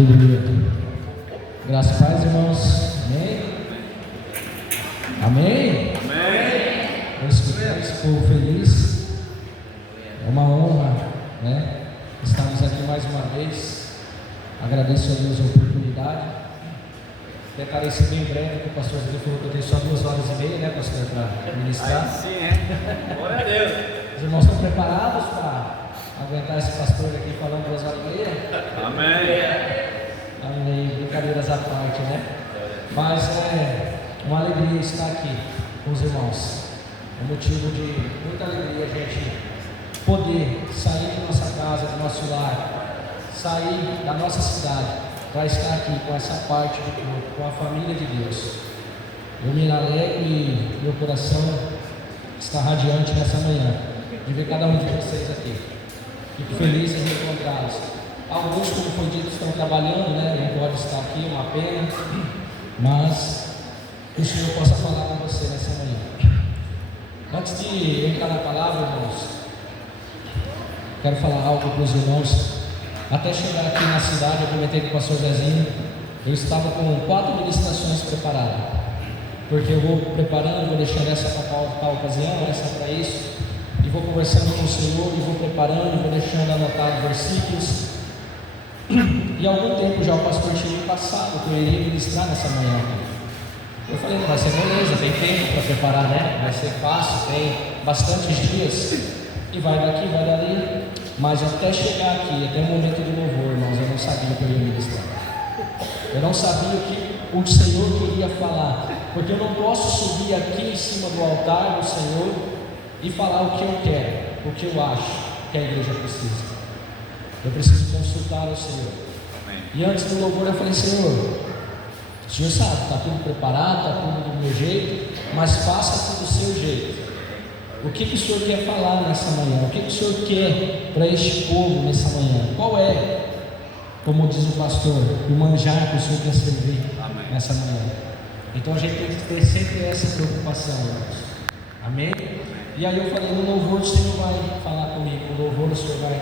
Aleluia. Graças a Deus, irmãos. Amém? Amém? Amém. Esse povo feliz. É uma honra, né? Estamos aqui mais uma vez. Agradeço a Deus a oportunidade. Tentarei ser bem breve, porque o pastor Zé falou que eu tenho só 2h30, né, pastor, para ministrar. Aí sim, é. Glória a Deus. Os irmãos estão preparados para aguentar esse pastor aqui falando 2h30? Amém. Amém. Brincadeiras à parte, né? Mas é uma alegria estar aqui com os irmãos. É motivo de muita alegria a gente poder sair de nossa casa, do nosso lar, sair da nossa cidade, para estar aqui com essa parte do corpo, com a família de Deus. Eu me alegro e meu coração está radiante nessa manhã de ver cada um de vocês aqui. Fico feliz em reencontrá-los. Alguns, como foi dito, estão trabalhando, né? Não pode estar aqui, uma pena, mas que o Senhor possa falar com você nessa manhã. Antes de entrar na palavra, irmãos, quero falar algo para os irmãos. Até chegar aqui na cidade, eu comentei com o pastor Zezinho, eu estava com 4 ministrações preparadas, porque eu vou preparando, vou deixando essa para tal ocasião, essa para isso, e vou conversando com o Senhor, e vou preparando, vou deixando anotados versículos. E há algum tempo já o pastor tinha me passado que eu iria ministrar nessa manhã aqui. Eu falei, não vai ser beleza, tem tempo para preparar, né? Vai ser fácil, tem bastantes dias, e vai daqui, vai dali. Mas até chegar aqui, até o momento do louvor, irmãos, eu não sabia o que eu ia ministrar. Eu não sabia o que o Senhor queria falar, porque eu não posso subir aqui em cima do altar do Senhor e falar o que eu quero, o que eu acho que a igreja precisa. Eu preciso consultar o Senhor. Amém. E antes do louvor eu falei, Senhor, o Senhor sabe, está tudo preparado, está tudo do meu jeito, mas faça tudo do seu jeito. O que o Senhor quer falar nessa manhã? O que o Senhor quer para este povo nessa manhã? Qual é, como diz o pastor, o manjar que o Senhor quer servir nessa manhã? Então a gente tem que ter sempre essa preocupação, irmãos. Amém? E aí eu falei, no louvor o Senhor vai falar comigo, no louvor o Senhor vai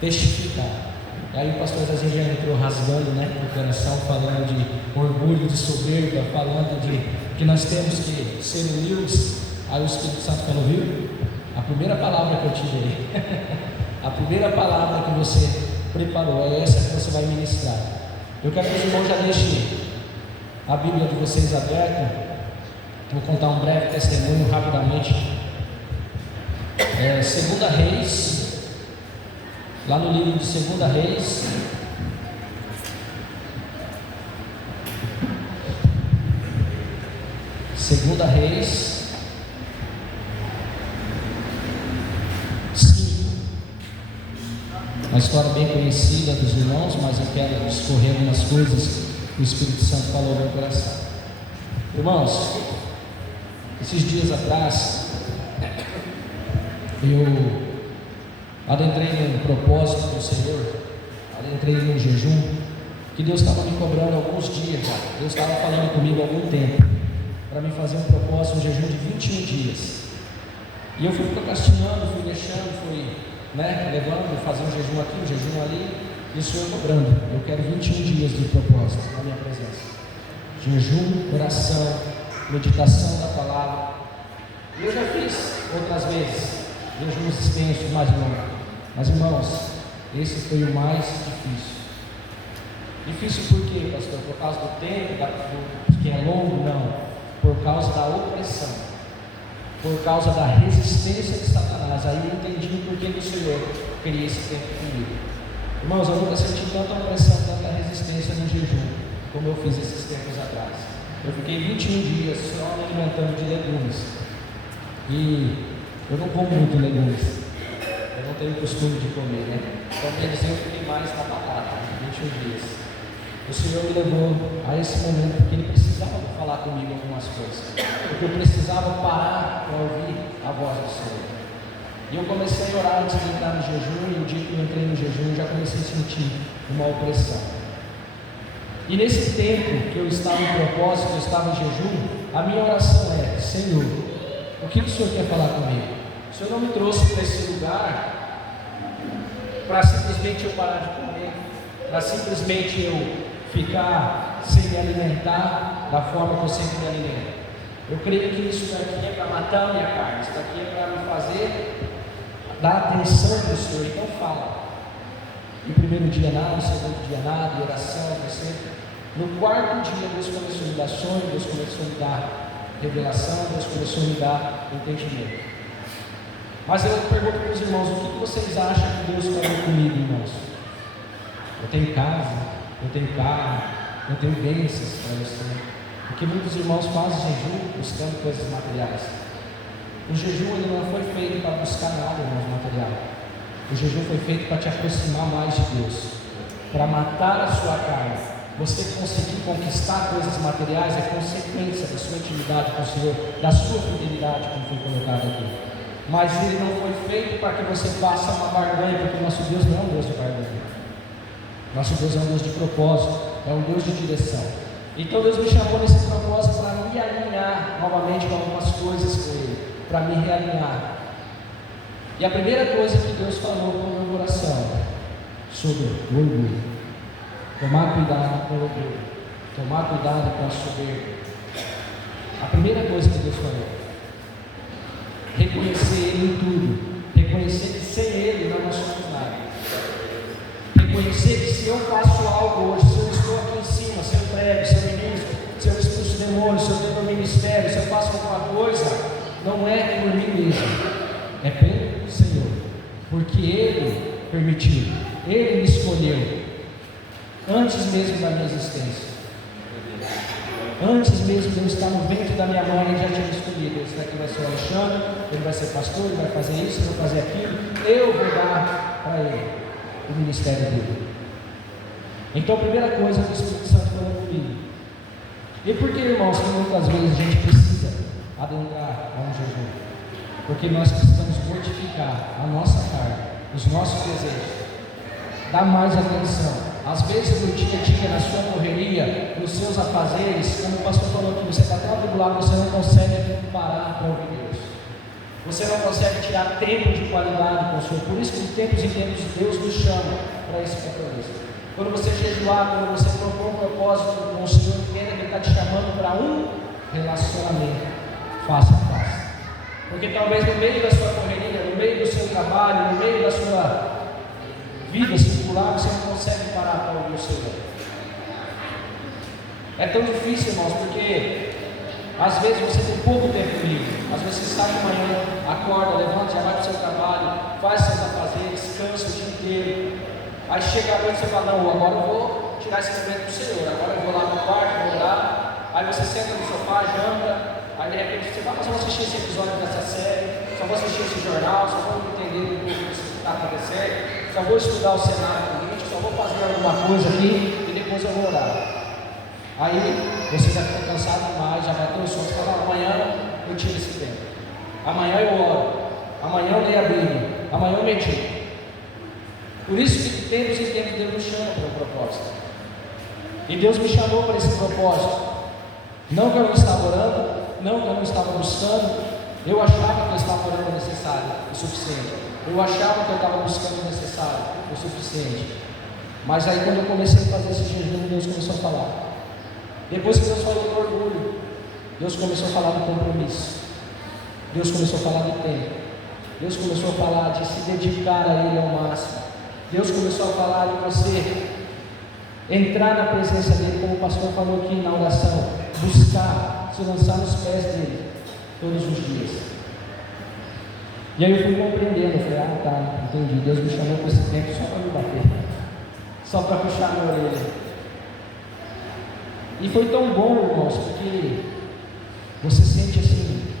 testificar. E aí o pastor Zezinho já entrou rasgando, né, no coração, falando de orgulho, de soberba, falando de que nós temos que ser humildes. Aí o Espírito Santo falou, viu? A primeira palavra que eu tive aí, a primeira palavra que você preparou é essa que você vai ministrar. Eu quero que os irmãos já deixem a Bíblia de vocês aberta. Vou contar um breve testemunho rapidamente. 2 Reis, lá no livro de 2 Reis, Segunda Reis 5. Uma história bem conhecida dos irmãos, mas eu quero discorrer algumas coisas que o Espírito Santo falou no meu coração. Irmãos, esses dias atrás eu adentrei num propósito do Senhor, adentrei num jejum que Deus estava me cobrando há alguns dias já. Deus estava falando comigo há algum tempo para me fazer um propósito, um jejum de 21 dias. E eu fui procrastinando, fui deixando, fui levando, fazer um jejum aqui, um jejum ali, e o Senhor cobrando. Eu quero 21 dias de propósito na minha presença. Jejum, oração, meditação da palavra. E eu já fiz outras vezes, jejuns extensos, mais longos. Mas irmãos, esse foi o mais difícil. Difícil por quê, pastor? Por causa do tempo, que é longo? Não. Por causa da opressão, por causa da resistência de Satanás. Aí eu entendi por que o Senhor queria esse tempo comigo. Irmãos, eu nunca senti tanta opressão, tanta resistência no jejum, como eu fiz esses tempos atrás. Eu fiquei 21 dias só me alimentando de legumes. E eu não como muito legumes. Eu não tenho costume de comer, né? Então quer dizer, eu fiquei mais na batata, 21 dias. O Senhor me levou a esse momento porque Ele precisava falar comigo algumas coisas, porque eu precisava parar para ouvir a voz do Senhor. E eu comecei a orar antes de entrar no jejum, e o dia que eu entrei no jejum eu já comecei a sentir uma opressão. E nesse tempo que eu estava em propósito, que eu estava em jejum, a minha oração é: Senhor, o que o Senhor quer falar comigo? O Senhor não me trouxe para esse lugar para simplesmente eu parar de comer. para simplesmente eu ficar sem me alimentar da forma que eu sempre me alimento. Eu creio que isso daqui é para matar a minha carne, isso daqui é para me fazer dar atenção para o Senhor. Então fala. No primeiro dia nada, no segundo dia nada, em oração, terceiro. No quarto dia Deus começou a me dar sonho, Deus começou a me dar revelação, Deus começou a me dar entendimento. Mas eu pergunto para os irmãos, o que vocês acham que Deus falou comigo, irmãos? Eu tenho casa, eu tenho carro, eu tenho bênçãos para você. Porque muitos irmãos fazem jejum buscando coisas materiais. O jejum ele não foi feito para buscar nada, irmãos, material. O jejum foi feito para te aproximar mais de Deus, para matar a sua carne. Você conseguir conquistar coisas materiais é consequência da sua intimidade com o Senhor, da sua fidelidade, como foi colocado aqui. Mas ele não foi feito para que você faça uma barganha, porque o nosso Deus não é um Deus de barganha. Nosso Deus é um Deus de propósito, é um Deus de direção. Então Deus me chamou nesse propósito para me alinhar novamente com algumas coisas com Ele, para me realinhar. E a primeira coisa que Deus falou com o meu coração sobre o orgulho: tomar cuidado com o orgulho, tomar cuidado com a soberba. A primeira coisa que Deus falou: reconhecer Ele em tudo, reconhecer que sem Ele não nós somos nada, reconhecer que se eu faço algo hoje, se eu estou aqui em cima, se eu prego, se eu ministro, se eu expulso demônios, se eu tenho meu ministério, se eu faço alguma coisa, não é por mim mesmo, é pelo Senhor, porque Ele permitiu, Ele me escolheu, antes mesmo da minha existência, antes mesmo de eu estar no ventre da minha mãe, Ele já tinha me escolhido. Esse daqui vai ser o Alexandre, ele vai ser pastor, ele vai fazer isso, ele vai fazer aquilo, eu vou dar para ele o ministério dele. Então a primeira coisa que o Espírito Santo falou comigo. E por que, irmãos, que muitas vezes a gente precisa adentrar a um jejum? Porque nós precisamos mortificar a nossa carne, os nossos desejos, dar mais atenção. Às vezes no dia a dia, na sua correria, nos seus afazeres, como o pastor falou aqui, você está tão atribulado, você não consegue parar para ouvir Deus. Você não consegue tirar tempo de qualidade com o Senhor. Por isso que de tempos em tempos Deus nos chama para esse compromisso. Quando você jejuar, quando você propor um propósito com o Senhor, entenda que Ele está te chamando para um relacionamento face a face. Porque talvez no meio da sua correria, no meio do seu trabalho, no meio da sua vida circular, você não consegue parar para ouvir o Senhor. É tão difícil, irmãos, porque às vezes você tem pouco tempo livre. Às vezes você sai de manhã, acorda, levanta, já vai para o seu trabalho, faz seus afazeres, descansa o dia inteiro. Aí chega a noite e você fala: não, agora eu vou tirar esse momento do Senhor, agora eu vou lá no quarto, vou orar. Aí você senta no sofá, janta, aí de repente você fala: mas eu vou assistir esse episódio dessa série, só vou assistir esse jornal, só vou entender o que está acontecendo, só vou estudar o cenário político, só vou fazer alguma coisa aqui e depois eu vou orar. Aí você já fica cansado demais, já bateu o sono, você fala: amanhã eu tiro esse tempo, amanhã eu oro, amanhã eu leio a Bíblia, amanhã eu medito. Por isso que de tempos em tempos Deus me chama para um propósito. E Deus me chamou para esse propósito. Não que eu não estava orando, não que eu não estava buscando. Eu achava que eu estava orando o necessário, o suficiente. Eu achava que eu estava buscando o necessário, o suficiente. Mas aí quando eu comecei a fazer esse jejum, Deus começou a falar. Depois que Deus falou do orgulho, Deus começou a falar do compromisso. Deus começou a falar do tempo. Deus começou a falar de se dedicar a Ele ao máximo. Deus começou a falar de você entrar na presença dEle, como o pastor falou aqui na oração, buscar, se lançar nos pés dEle todos os dias. E aí eu fui compreendendo, eu falei: ah, tá, entendi, Deus me chamou para esse tempo só para me bater, só para puxar minha orelha. E foi tão bom, irmãos, porque você sente assim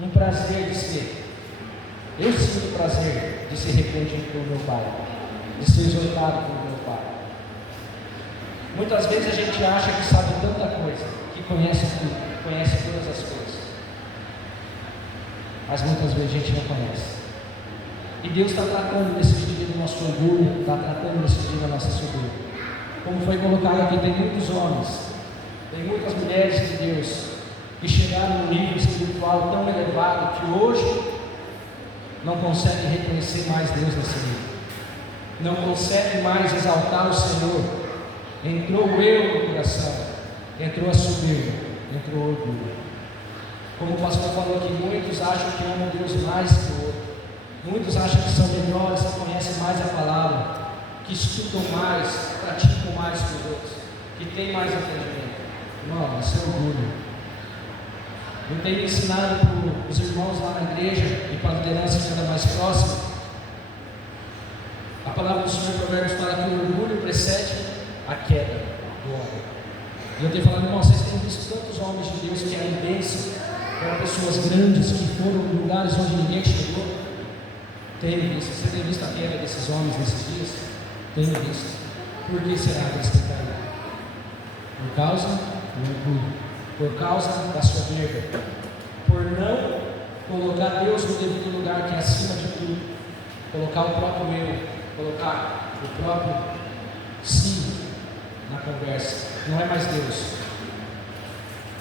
um prazer de ser. Eu sinto prazer de ser repreendido pelo meu Pai, de ser exortado pelo meu Pai. Muitas vezes a gente acha que sabe tanta coisa, que conhece tudo, conhece todas as coisas, mas muitas vezes a gente não conhece. E Deus está tratando nesse dia do nosso orgulho, está tratando nesse dia da nossa soberba. Como foi colocado aqui, tem muitos homens, tem muitas mulheres de Deus que chegaram num nível espiritual tão elevado que hoje não conseguem reconhecer mais Deus nesse nível. não consegue mais exaltar o Senhor. Entrou o eu no coração, entrou a soberba, entrou o orgulho. Como o pastor falou aqui, muitos acham que amam Deus mais que o outro. Muitos acham que são melhores, que conhecem mais a palavra, que estudam mais, praticam mais que os outros, que têm mais entendimento. Irmão, isso é orgulho. Eu tenho ensinado para os irmãos lá na igreja e para a liderança que anda mais próxima. A palavra do Senhor em Provérbios fala que o orgulho precede a queda do homem. E eu tenho falado, irmão, vocês têm visto tantos homens de Deus que eram bênçãos, eram pessoas grandes que foram em lugares onde ninguém chegou. Tenho visto. Você tem visto a queda desses homens nesses dias? Tenho visto. Por que será que eles têm caído? Por causa do orgulho. Por causa da soberba, por não colocar Deus no devido lugar, que é acima de tudo, colocar o próprio eu, colocar o próprio si na conversa, não é mais Deus.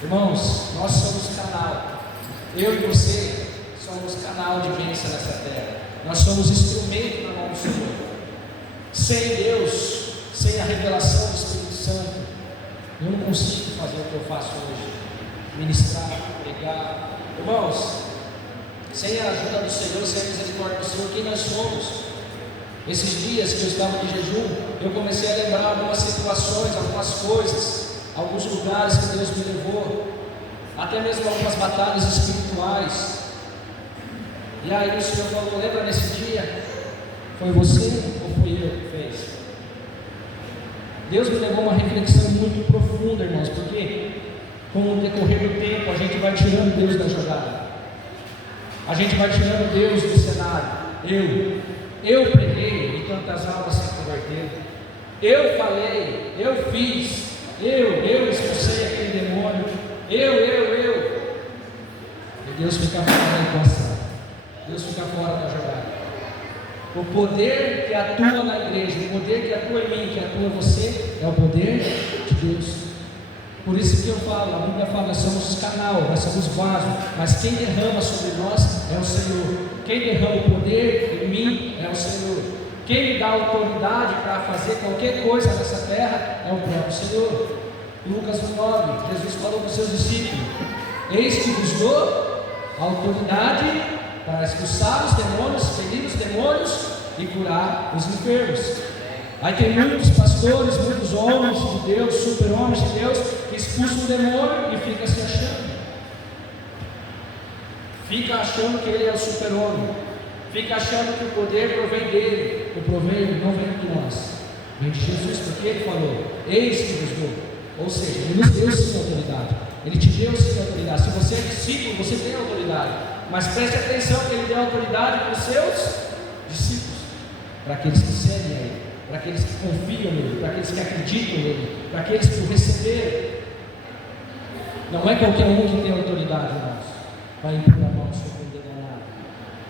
Irmãos, nós somos canal, eu e você somos canal de bênção nessa terra, nós somos instrumento na mão do Senhor. Sem Deus, sem a revelação do Espírito Santo, eu não consigo fazer o que eu faço hoje, ministrar, pregar. Irmãos, sem a ajuda do Senhor, sem a misericórdia do Senhor, quem nós somos? Esses dias que eu estava de jejum, eu comecei a lembrar algumas situações, algumas coisas, alguns lugares que Deus me levou, até mesmo algumas batalhas espirituais. E aí o Senhor falou, lembra nesse dia? Foi você ou fui eu que fez? Deus me levou a uma reflexão muito profunda, irmãos, porque com o decorrer do tempo a gente vai tirando Deus da jogada, a gente vai tirando Deus do cenário. Eu preguei e tantas almas se converteram, eu falei, eu fiz, eu expulsei aquele demônio, eu, e Deus fica fora da equação, Deus fica fora da jogada. O poder que atua na igreja, o poder que atua em mim, que atua em você, é o poder de Deus. Por isso que eu falo, a Bíblia fala, nós somos canal, nós somos vaso, mas quem derrama sobre nós é o Senhor. Quem derrama o poder em mim é o Senhor. Quem me dá autoridade para fazer qualquer coisa nessa terra é o próprio Senhor. Lucas 9, Jesus falou para os seus discípulos: eis que vos dou autoridade para expulsar os demônios, ferir os demônios e curar os enfermos. Aí tem muitos pastores, muitos homens de Deus, super-homens de Deus, que expulsam o demônio e fica se achando. Fica achando que ele é o super-homem. Fica achando que o poder provém dele. O poder não vem de nós, vem de Jesus, porque ele falou: eis que vos dou. Ou seja, ele nos deu sim autoridade. Ele te deu sim autoridade. Se você é discípulo, você tem autoridade. Mas preste atenção que ele deu autoridade para os seus discípulos, para aqueles que seguem a ele, para aqueles que confiam nele, para aqueles que acreditam nele, para aqueles que o receberam. Não é qualquer um que tem autoridade, irmãos, para impor a mão sobre o endenado.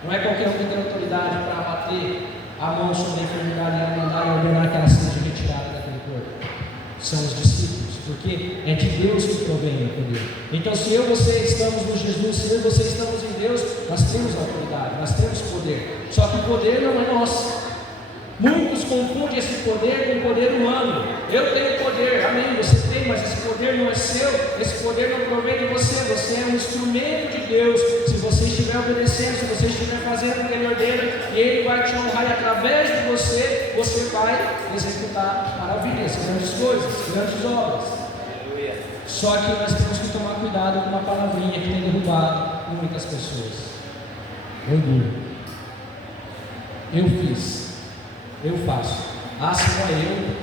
Não é qualquer um que tem autoridade para bater a mão sobre a enfermidade e mandar e ordenar que ela seja retirada daquele corpo. São os discípulos, porque é de Deus que provém o poder. Então, se eu e você estamos no Jesus, se eu e você estamos em Deus, nós temos autoridade, nós temos poder. Só que o poder não é nosso. Muitos confundem esse poder com o poder humano. Eu tenho poder, amém, você tem, mas esse poder não é seu, esse poder não provém de você. Você é um instrumento de Deus. Se você estiver obedecendo, se você estiver fazendo o que Ele ordena, e Ele vai te honrar, e através de você, você vai executar maravilhas, grandes coisas, grandes obras. Só que nós temos que tomar cuidado com uma palavrinha que tem derrubado muitas pessoas: orgulho. Eu fiz, eu faço. Se não é eu,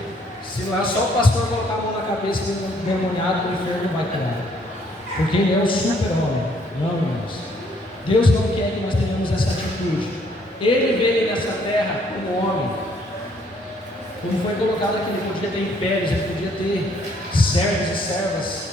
se não é só o pastor colocar a mão na cabeça do endemoniado, o inferno vai criar, porque ele é o super-homem. Não, irmãos, Deus não quer que nós tenhamos essa atitude. Ele veio nessa terra como homem, como foi colocado aqui. Ele podia ter impérios, ele podia ter servos e servas,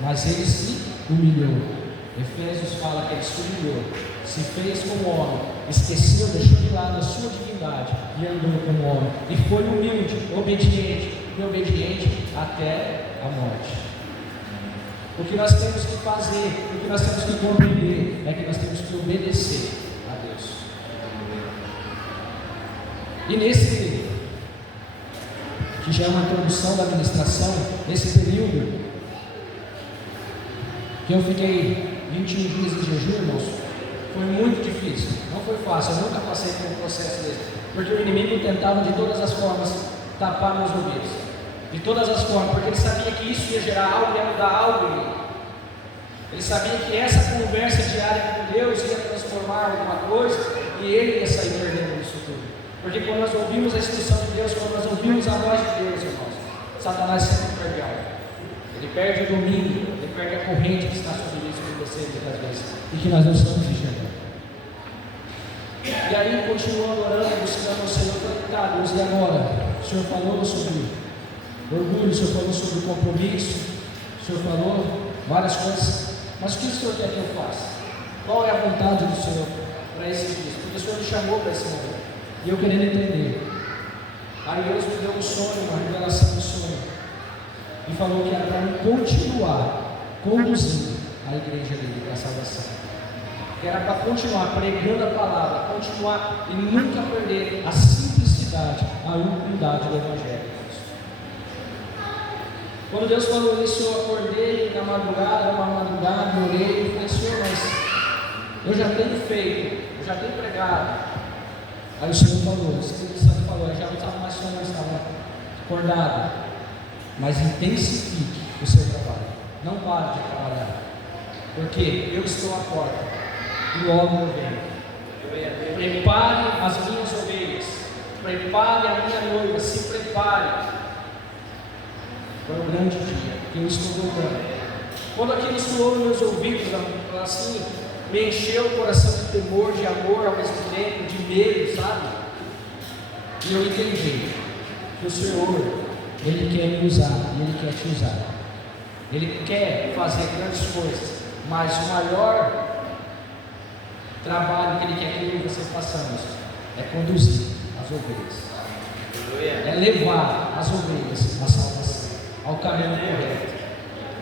mas ele se humilhou. Efésios fala que ele se humilhou, se fez como homem, esqueceu, deixou de lado a sua divindade e andou como homem, e foi humilde, obediente, e obediente até a morte. O que nós temos que fazer, o que nós temos que compreender, é que nós temos que obedecer a Deus. E nesse que já é uma introdução da ministração, nesse período que eu fiquei 21 dias de jejum, irmãos, foi muito difícil, não foi fácil, eu nunca passei por um processo desse, porque o inimigo tentava de todas as formas tapar meus ouvidos, de todas as formas, porque ele sabia que isso ia gerar algo, ia mudar algo em mim. Ele sabia que essa conversa diária com Deus ia transformar alguma coisa e ele ia sair perdendo isso tudo. Porque quando nós ouvimos a instrução de Deus, quando nós ouvimos a voz de Deus, irmãos, Satanás sempre perde algo. Ele perde o domínio, ele perde a corrente que está sobre isso de você muitas vezes e que nós não estamos enxergando. E aí, continuando orando, buscando o Senhor, tá, Deus, e agora? O Senhor falou sobre orgulho, o Senhor falou sobre compromisso, o Senhor falou várias coisas. Mas o que o Senhor quer que eu faça? Qual é a vontade do Senhor para esse dia? Porque o Senhor me chamou para esse momento. E eu querendo entender. Aí Deus me deu um sonho, uma revelação do sonho. E falou que era para eu continuar conduzindo a igreja dele para a salvação. Que era para continuar pregando a palavra, continuar e nunca perder a simplicidade, a humildade do Evangelho. Quando Deus falou isso, eu acordei na madrugada, eu orei, e falei, Senhor, mas eu já tenho feito, eu já tenho pregado. Aí o Senhor falou, o Espírito Santo falou, eu já não estava mais sonhando, estava acordado. Mas intensifique o seu trabalho, não pare de trabalhar, porque eu estou à porta e logo eu venho. Prepare as minhas ovelhas, prepare a minha noiva, se prepare. Foi um grande dia, que eu estou voltando. Quando aquilo soou nos meus ouvidos, assim, me encheu o coração de temor, de amor ao mesmo tempo, de medo, sabe? E eu entendi que o Senhor, Ele quer me usar, e Ele quer te usar. Ele quer fazer grandes coisas, mas o maior trabalho que Ele quer que eu e você façamos é conduzir as ovelhas, é levar as ovelhas à salvação, ao caminho correto.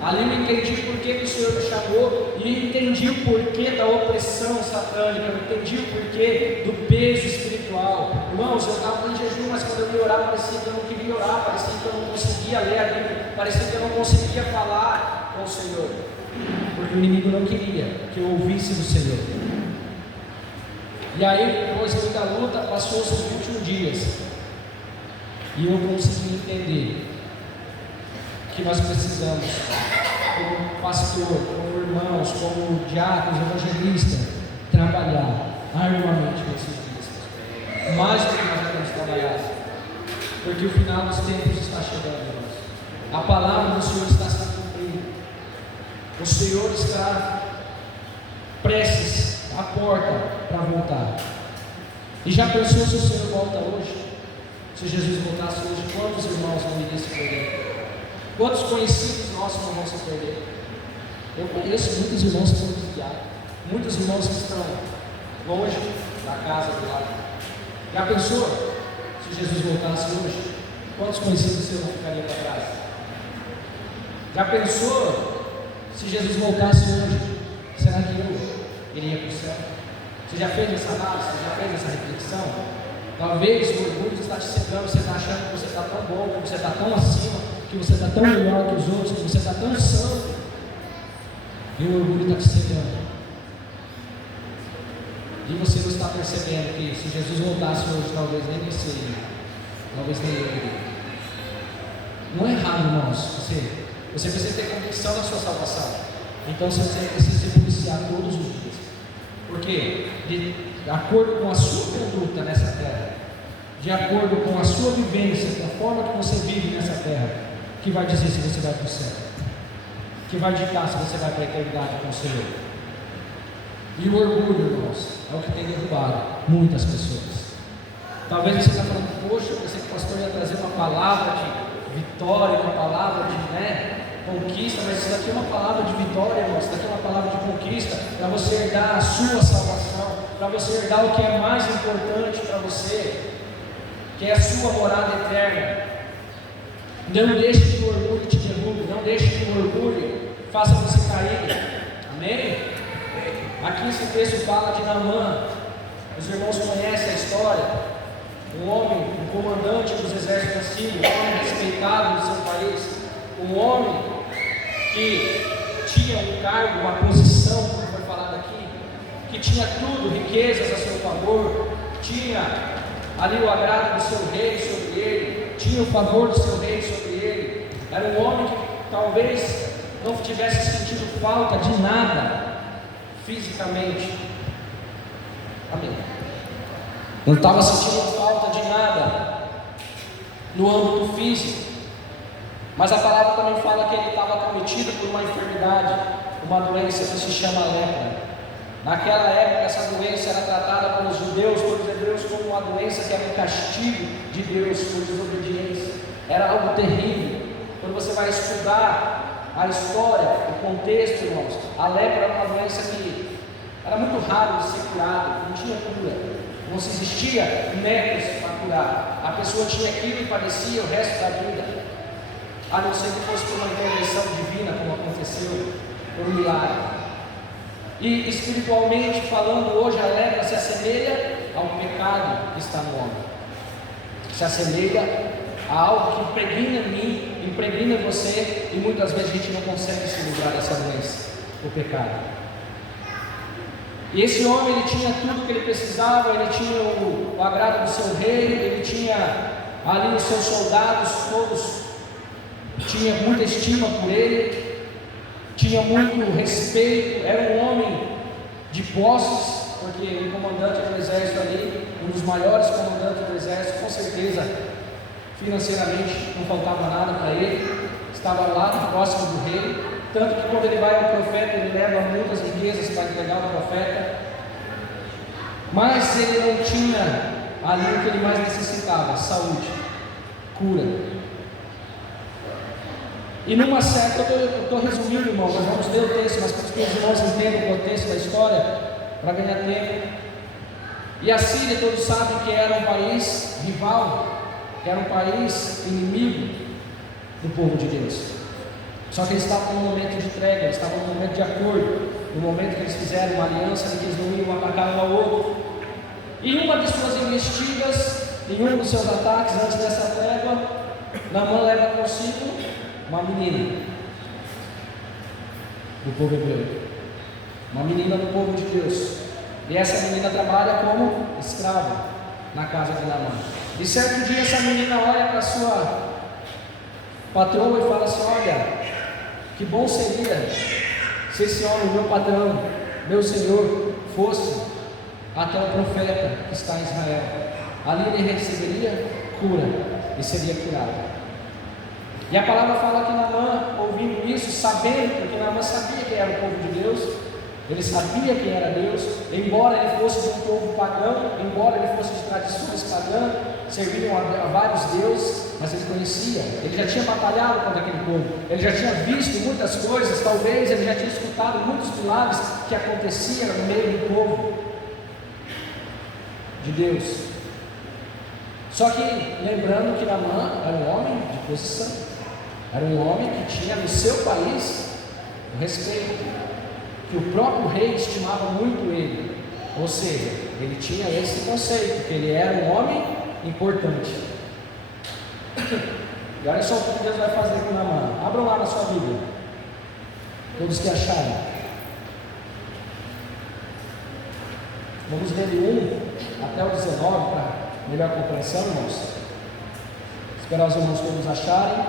Ali eu entendi por que o Senhor me chamou e entendi o porquê da opressão satânica, eu entendi o porquê do peso espiritual. Irmãos, eu estava em jejum, mas quando eu ia orar, parecia que eu não queria orar, parecia que eu não conseguia ler a Bíblia, parecia que eu não conseguia falar com o Senhor, porque o inimigo não queria que eu ouvisse do Senhor. E aí, depois de muita luta, passou-se os 21 dias e eu consegui entender que nós precisamos, como pastor, como irmãos, como diáconos, evangelistas, trabalhar arduamente nesses dias, mais do que nós já temos trabalhado, porque o final dos tempos está chegando, irmãos. A palavra do Senhor está se cumprindo, o Senhor está prestes à porta para voltar. E já pensou se o Senhor volta hoje? Se Jesus voltasse hoje, quantos irmãos não iriam se perder? Quantos conhecidos nossos não vão se perder? Eu conheço muitos irmãos que são desviados, muitos irmãos que estão longe da casa do lado. Já pensou se Jesus voltasse hoje? Quantos conhecidos seus não ficariam para trás? Já pensou se Jesus voltasse hoje? Será que eu iria para o céu? Você já fez essa análise? Você já fez essa reflexão? Talvez o orgulho está te cegando, você está achando que você está tão bom, que você está tão acima, que você está tão melhor que os outros, que você está tão santo, e o orgulho está te cegando. E você não está percebendo que se Jesus voltasse hoje, talvez nem você iria, talvez nem eu iria. Não é errado, irmãos, você precisa ter convicção da sua salvação. Então você precisa se policiar todos os dias, porque de acordo com a sua conduta nessa terra, de acordo com a sua vivência, da forma que você vive nessa terra, que vai dizer se você vai para o céu, que vai ditar se você vai para a eternidade com o Senhor. E o orgulho, irmãos, é o que tem derrubado muitas pessoas. Talvez você está falando, poxa, eu pensei que o pastor ia trazer uma palavra de vitória, uma palavra de conquista, mas isso daqui é uma palavra de vitória, irmãos, isso daqui é uma palavra de conquista, para você herdar a sua salvação, para você herdar o que é mais importante para você, que é a sua morada eterna. Não deixe que o orgulho te derrube, não deixe que o orgulho faça você cair. Amém? Aqui esse texto fala de Naamã. Os irmãos conhecem a história. Um homem, um comandante dos exércitos da Síria, um homem respeitado no seu país, um homem que tinha um cargo, uma posição, como foi falado aqui, que tinha tudo, riquezas a seu favor, tinha ali o agrado do seu rei sobre ele, tinha o favor do seu rei sobre ele. Era um homem que talvez não tivesse sentido falta de nada fisicamente. Amém. Não estava sentindo falta de nada no âmbito físico, mas a palavra também fala que ele estava acometido por uma enfermidade, uma doença que se chama lepra. Naquela época, essa doença era tratada pelos judeus, pelos hebreus, como uma doença que era um castigo de Deus por desobediência. Era algo terrível. Quando você vai estudar a história, o contexto, irmãos, a lepra era uma doença que era muito raro de ser curada, não tinha cura, não se existia métodos para curar. A pessoa tinha aquilo e padecia o resto da vida, a não ser que fosse por uma intervenção divina, como aconteceu, por um milagre. E espiritualmente falando, hoje a lepra se assemelha ao pecado que está no homem, se assemelha a algo que impregna em mim, impregna em você, e muitas vezes a gente não consegue se livrar dessa doença, o pecado. E esse homem, ele tinha tudo que ele precisava, ele tinha o agrado do seu rei, ele tinha ali os seus soldados, todos tinha muita estima por ele, tinha muito respeito, era um homem de posses, porque o comandante do exército ali, um dos maiores comandantes do exército, com certeza, financeiramente não faltava nada para ele, estava lá próximo do rei, tanto que quando ele vai ao profeta, ele leva muitas riquezas para entregar ao profeta, mas ele não tinha ali o que ele mais necessitava: saúde, cura. E numa certa, eu estou resumindo, irmão, nós vamos ler o texto, mas para que os irmãos entendam o contexto da história, para ganhar tempo. E a Síria, todos sabem que era um país rival, que era um país inimigo do povo de Deus. Só que eles estavam num momento de trégua, eles estavam num momento de acordo, no momento que eles fizeram uma aliança, que eles não iam atacar um ao outro. E uma de suas investidas, em um dos seus ataques antes dessa trégua, Naamã leva consigo uma menina do povo hebreu, uma menina do povo de Deus, e essa menina trabalha como escrava na casa de Naamã. E certo dia essa menina olha para sua patroa e fala assim: olha, que bom seria se esse homem, meu patrão, meu senhor, fosse até o profeta que está em Israel. Ali ele receberia cura e seria curado. E a palavra fala que Naamã, ouvindo isso, sabendo, porque Naamã sabia que era o povo de Deus, ele sabia que era Deus, embora ele fosse de um povo pagão, embora ele fosse de tradições pagãs, serviam a vários deuses, mas ele conhecia, ele já tinha batalhado contra aquele povo, ele já tinha visto muitas coisas, talvez ele já tinha escutado muitos milagres que aconteciam no meio do povo de Deus. Só que lembrando que Naamã era um homem de posição, era um homem que tinha no seu país o respeito, que o próprio rei estimava muito ele, ou seja, ele tinha esse conceito, que ele era um homem importante. E olha só o que Deus vai fazer com Naamã. Abram lá na sua Bíblia, todos que acharem. Vamos ler de 1 até o 19 para melhor compreensão, irmãos. Esperar os irmãos todos acharem,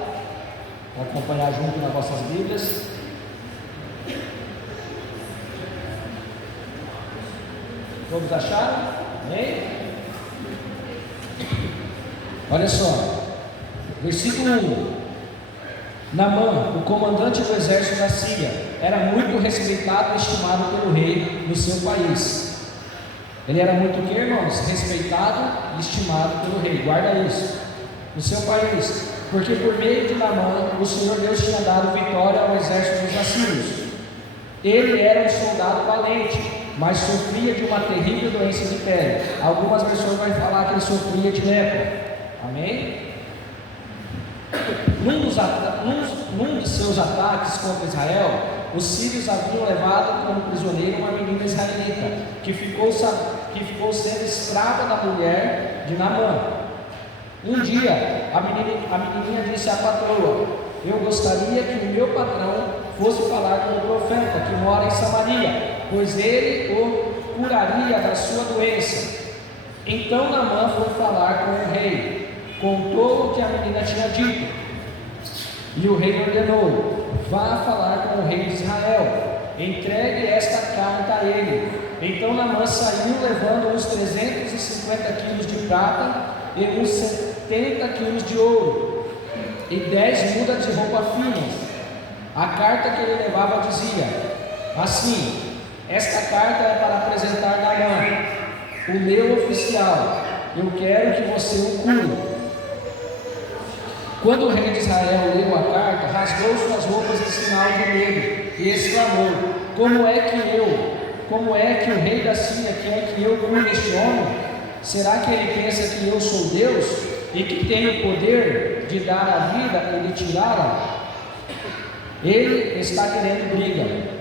para acompanhar junto nas vossas Bíblias. Todos acharam? Amém? Olha só, versículo 1. Naamã, o comandante do exército da Síria, era muito respeitado e estimado pelo rei no seu país. Ele era muito, que, irmãos? Respeitado e estimado pelo rei. Guarda isso. No seu país, porque por meio de Naamã, o Senhor Deus tinha dado vitória ao exército dos assírios. Ele era um soldado valente, mas sofria de uma terrível doença de pele. Algumas versões vão falar que ele sofria de lepra. Amém? Num de seus ataques contra Israel, os sírios haviam levado como prisioneiro uma menina israelita, que ficou sendo escrava da mulher de Naamã. Um dia, a menininha disse à patroa: eu gostaria que o meu patrão fosse falar com o profeta que mora em Samaria, pois ele o curaria da sua doença. Então Naamã foi falar com o rei, contou o que a menina tinha dito, e o rei ordenou: vá falar com o rei de Israel, entregue esta carta a ele. Então Naamã saiu levando uns 350 quilos de prata e uns 70 quilos de ouro e 10 mudas de roupa finas. A carta que ele levava dizia assim: esta carta é para apresentar Naamã, o meu oficial, eu quero que você o cure. Quando o rei de Israel leu a carta, rasgou suas roupas em sinal de medo e exclamou: como é que o rei da Síria quer que eu cure este homem? Será que ele pensa que eu sou Deus e que tenho o poder de dar a vida e de tirá-la? Ele está querendo briga.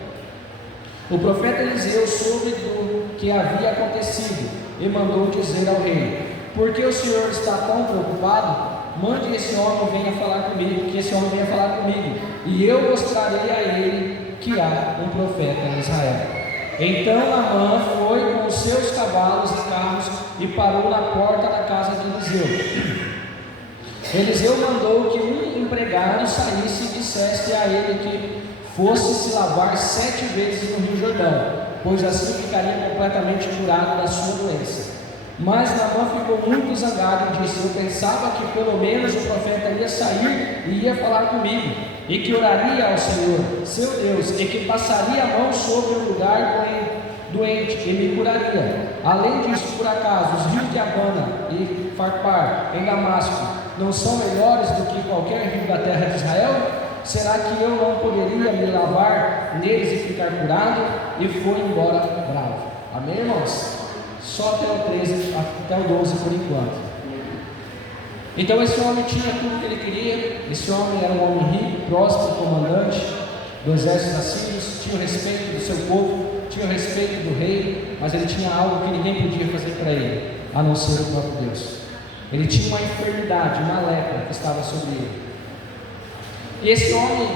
O profeta Eliseu soube do que havia acontecido e mandou dizer ao rei: por que o senhor está tão preocupado? Mande esse homem venha falar comigo, que esse homem venha falar comigo, e eu mostrarei a ele que há um profeta em Israel. Então Naamã foi com os seus cavalos e carros e parou na porta da casa de Eliseu. Eliseu mandou que um empregado saísse e dissesse a ele que fosse se lavar 7 vezes no Rio Jordão, pois assim ficaria completamente curado da sua doença. Mas Naamã ficou muito zangado e disse: eu pensava que pelo menos o profeta ia sair e ia falar comigo, e que oraria ao Senhor, seu Deus, e que passaria a mão sobre o lugar doente e me curaria. Além disso, por acaso, os rios de Abana e Farpar, em Damasco, não são melhores do que qualquer rio da terra de Israel? Será que eu não poderia me lavar neles e ficar curado? E foi embora bravo. Amém, irmãos? Só até o 13, até o 12 por enquanto. Então esse homem tinha tudo que ele queria. Esse homem era um homem rico, próspero, comandante do exército assírios, tinha o respeito do seu povo, tinha o respeito do rei, mas ele tinha algo que ninguém podia fazer para ele, a não ser o próprio Deus. Ele tinha uma enfermidade, uma lepra que estava sobre ele. E esse homem,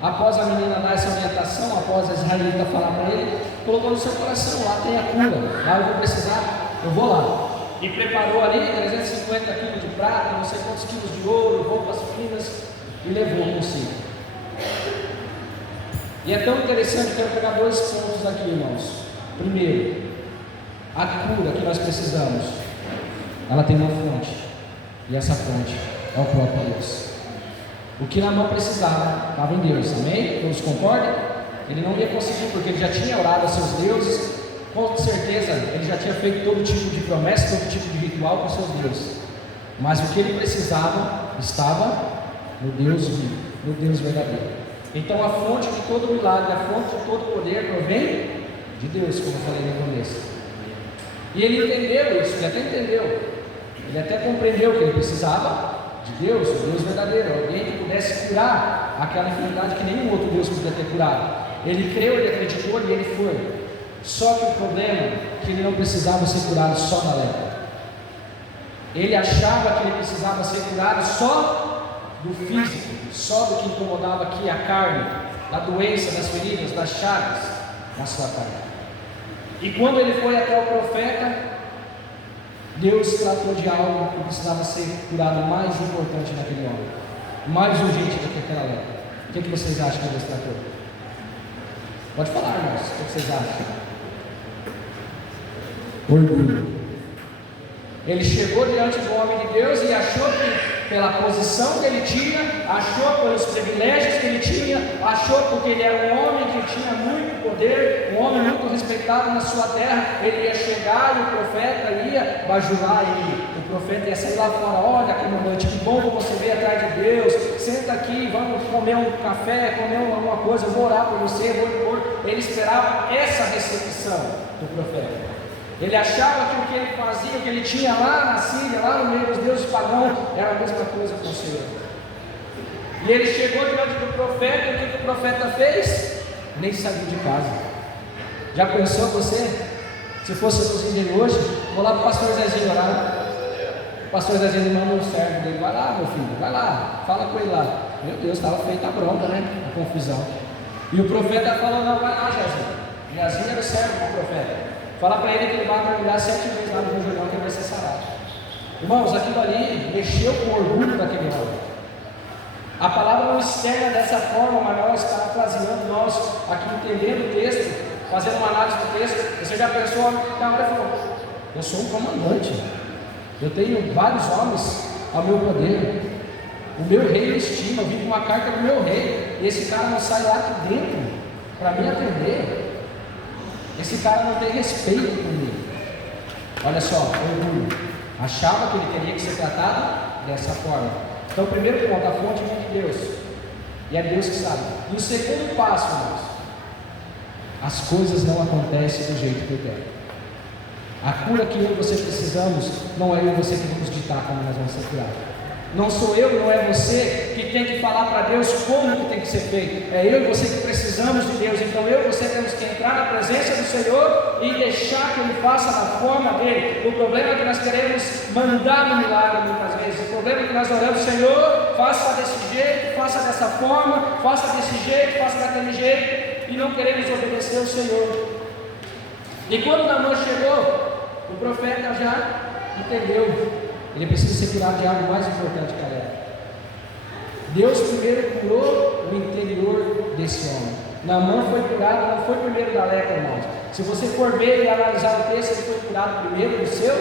após a menina dar essa orientação, após a israelita falar para ele, colocou no seu coração: lá tem a cura, lá eu vou precisar, eu vou lá. E preparou ali 350 quilos de prata, não sei quantos quilos de ouro, roupas finas, e levou consigo. E é tão interessante, quero pegar 2 pontos aqui, irmãos. Primeiro, a cura que nós precisamos, ela tem uma fonte, e essa fonte é o próprio Deus. O que Naamã precisava estava em Deus, amém? Todos concordam? Ele não ia conseguir, porque ele já tinha orado a seus deuses, com certeza ele já tinha feito todo tipo de promessa, todo tipo de ritual com seus deuses, mas o que ele precisava estava no Deus vivo, no Deus verdadeiro. Então a fonte de todo milagre, a fonte de todo poder provém de Deus, como eu falei no começo. E ele entendeu isso, ele até entendeu, ele até compreendeu que ele precisava de Deus, o Deus verdadeiro, alguém que pudesse curar aquela enfermidade que nenhum outro Deus podia ter curado. Ele creu, ele acreditou e ele foi. Só que o problema é que ele não precisava ser curado só da lepra. Ele achava que ele precisava ser curado só do físico, só do que incomodava aqui a carne, da doença, das feridas, das chagas na sua carne. E quando ele foi até o profeta, Deus tratou de algo que precisava ser curado mais importante naquele homem, mais urgente do que aquela lepra. O que vocês acham que Deus tratou? Pode falar, irmãos, o que vocês acham? Orgulho. Ele chegou diante do homem de Deus e achou que pela posição que ele tinha, achou pelos privilégios que ele tinha, achou porque ele era um homem que tinha muito poder, um homem muito respeitado na sua terra, ele ia chegar e o profeta ia bajular ele. O profeta ia sair lá fora: olha, comandante, que bom que você veio atrás de Deus, senta aqui, vamos comer um café, comer alguma coisa, eu vou orar por você, vou impor. Ele esperava essa recepção do profeta. Ele achava que o que ele fazia, o que ele tinha lá na Síria, lá no meio dos deuses pagãos, era a mesma coisa com o Senhor. E ele chegou diante do profeta, e o que o profeta fez? Nem saiu de casa. Já pensou você? Se fosse nos dias de hoje, vou lá para o pastor Zezinho orar. O pastor às vezes manda um servo dele, vai lá meu filho, vai lá, fala com ele lá. Meu Deus, estava feita a bronca, né? A confusão. E o profeta falou, não, vai lá, Geazi. Geazi era o servo do profeta. Fala para ele que ele vai mergulhar 7 vezes lá no Rio Jordão, que ele vai ser sarado. Irmãos, aquilo ali mexeu com o orgulho daquele homem. A palavra não externa dessa forma, mas nós estamos fraseando, nós aqui entendendo o texto, fazendo uma análise do texto. Você já pensou na hora e falou, eu sou um comandante, eu tenho vários homens ao meu poder, o meu rei me estima, eu vim com uma carta do meu rei, e esse cara não sai lá de dentro para me atender, esse cara não tem respeito comigo. Olha só, orgulho, achava que ele teria que ser tratado dessa forma. Então, o primeiro ponto, a fonte vem de Deus, e é Deus que sabe. E o segundo passo, irmãos, as coisas não acontecem do jeito que eu quero. A cura que eu e você precisamos, não é eu e você que vamos ditar como nós vamos ser curados. Não sou eu, não é você que tem que falar para Deus como que tem que ser feito. É eu e você que precisamos de Deus. Então eu e você temos que entrar na presença do Senhor e deixar que Ele faça da forma dele. O problema é que nós queremos mandar no milagre muitas vezes. O problema é que nós oramos, Senhor, faça desse jeito, faça dessa forma, faça desse jeito, faça daquele jeito, e não queremos obedecer ao Senhor. E quando Naamã chegou, o profeta já entendeu. Ele precisa ser curado de algo mais importante que a lepra. Deus primeiro curou o interior desse homem. Naamã foi curado, não foi primeiro da lepra, irmãos. Se você for ver e analisar o texto, ele foi curado primeiro do seu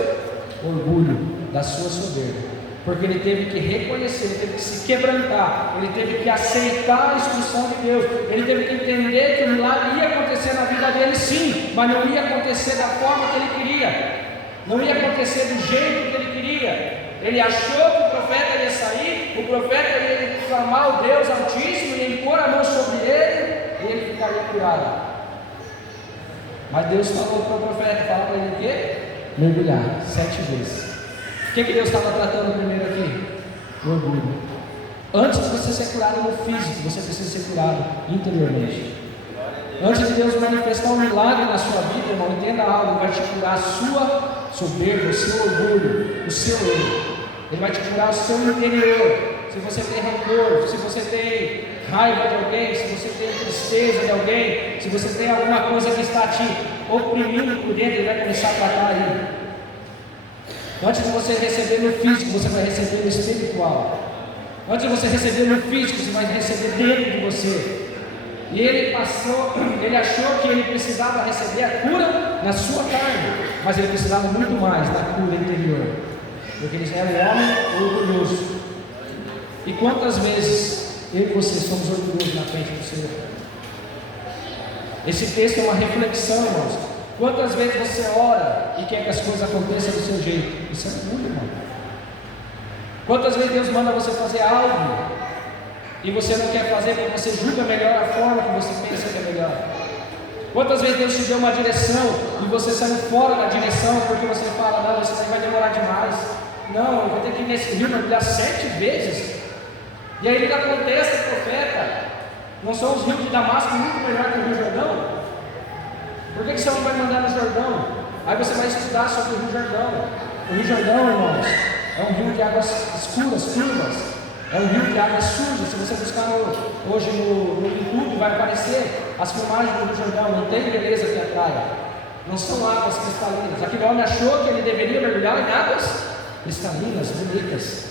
orgulho, da sua soberba. Porque ele teve que reconhecer, ele teve que se quebrantar, ele teve que aceitar a instrução de Deus, ele teve que entender que o milagre ia acontecer na vida dele sim, mas não ia acontecer da forma que ele queria. Não ia acontecer do jeito que ele queria. Ele achou que o profeta ia sair, o profeta ia clamar ao Deus Altíssimo, ia impor a mão sobre ele e ele ficaria curado. Mas Deus falou para o profeta, fala para ele o quê? Mergulhar 7 vezes. O que Deus estava tratando primeiro aqui? O orgulho. Antes de você ser curado no físico, você precisa ser curado interiormente. Antes de Deus manifestar um milagre na sua vida, irmão, entenda algo, Ele vai te curar a sua soberba, o seu orgulho, o seu erro. Ele vai te curar o seu interior. Se você tem rancor, se você tem raiva de alguém, se você tem tristeza de alguém, se você tem alguma coisa que está te oprimindo por dentro, Ele vai começar a tratar aí. Antes de você receber no físico, você vai receber no espiritual. Antes de você receber no físico, você vai receber dentro de você. E ele achou que ele precisava receber a cura na sua carne, mas ele precisava muito mais da cura interior, porque ele era um homem orgulhoso. E quantas vezes eu e você somos orgulhosos na frente do Senhor? Esse texto é uma reflexão, irmãos. Quantas vezes você ora e quer que as coisas aconteçam do seu jeito? Isso é orgulho, irmão. Quantas vezes Deus manda você fazer algo e você não quer fazer porque você julga melhor a forma que você pensa que é melhor? Quantas vezes Deus te deu uma direção e você saiu fora da direção porque você fala, não, isso vai demorar demais, não, eu vou ter que ir nesse rio mergulhar 7 vezes. E aí ele dá contexto ao profeta, não são os rios de Damasco muito melhor que o Rio Jordão? Por que você não vai mandar no Jordão? Aí você vai estudar sobre o Rio Jordão. O Rio Jordão, irmãos, é um rio de águas escuras, turvas. É um rio de água suja. Se você buscar hoje no YouTube, vai aparecer as filmagens do Rio Jordão. Não tem beleza que atraia. Não são águas cristalinas. Aquele homem achou que ele deveria mergulhar em águas cristalinas, bonitas.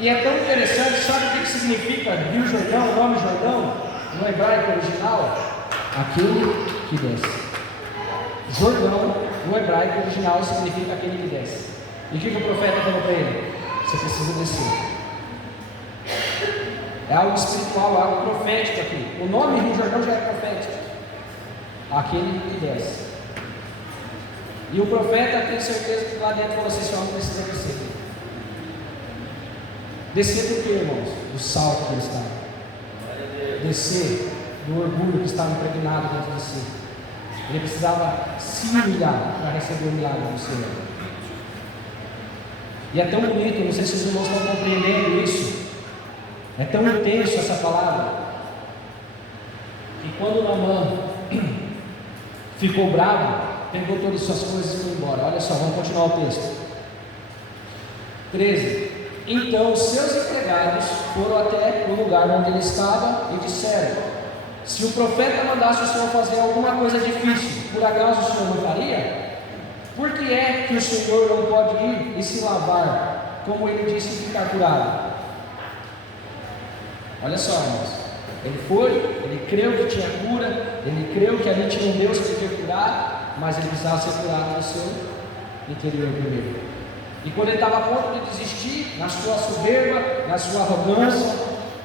E é tão interessante, sabe o que significa Rio Jordão, o nome Jordão, no hebraico original? Aquele que desce. Jordão, no hebraico original, significa aquele que desce. E o que o profeta falou para ele? Você precisa descer. É algo espiritual, algo profético aqui. O nome Rio Jordão já é profético. Aquele que desce. E o profeta tem certeza que lá dentro falou assim: esse homem precisa descer. Descer do que, irmãos? Do salto que ele estava. Descer do orgulho que estava impregnado dentro de si. Ele precisava se humilhar para receber o milagre do Senhor. E é tão bonito, não sei se os irmãos estão compreendendo isso. É tão intenso essa palavra, que quando Naamã ficou bravo, pegou todas as suas coisas e foi embora. Olha só, vamos continuar o texto. 13. Então os seus empregados foram até o lugar onde ele estava e disseram: se o profeta mandasse o Senhor fazer alguma coisa difícil, por acaso o Senhor não faria? Por que é que o Senhor não pode ir e se lavar, como ele disse, e ficar curado? Olha só, irmãos. Ele foi, ele creu que tinha cura, ele creu que ali tinha um Deus que podia curar, mas ele precisava ser curado no seu interior primeiro. E quando ele estava a ponto de desistir, na sua soberba, na sua arrogância,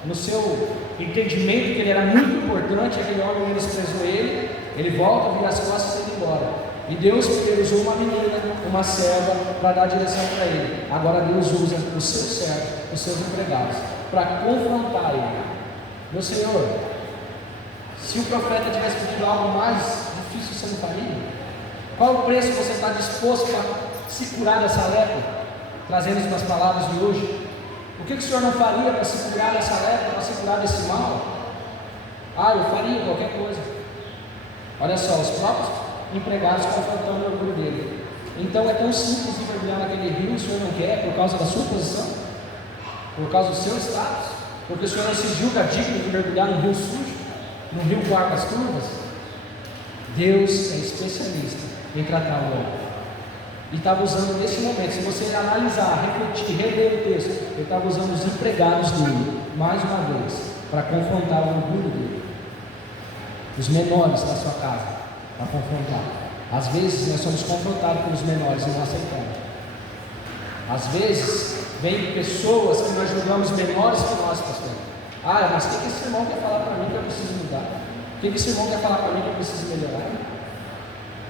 no seu entendimento que ele era muito importante, aquele homem menosprezou ele, ele volta, vira as costas e vai embora. E Deus primeiro usou uma menina, uma serva, para dar direção para ele. Agora Deus usa os seus servos, os seus empregados, para confrontar ele. Meu Senhor, se o profeta tivesse pedido algo mais difícil, você não faria? Qual o preço você está disposto para se curar dessa lepra? Trazendo as palavras de hoje. O que o Senhor não faria para se curar dessa lepra, para se curar desse mal? Eu faria qualquer coisa. Olha só, os próprios empregados confrontando o orgulho dele. Então é tão simples de mergulhar naquele rio, o Senhor não quer, por causa da sua posição, por causa do seu status, porque o Senhor não se julga digno de mergulhar num rio sujo, num rio com águas turvas. Deus é especialista em tratar o homem, e estava usando nesse momento, se você analisar, refletir, reler o texto, ele estava usando os empregados dele, mais uma vez, para confrontar o orgulho dele, os menores da sua casa, para confrontar. Às vezes nós somos confrontados pelos menores e não aceitamos. Às vezes vem pessoas que nós julgamos menores que nós, pastor. Mas o que esse irmão quer falar para mim que eu preciso mudar? O que esse irmão quer falar para mim que eu preciso melhorar?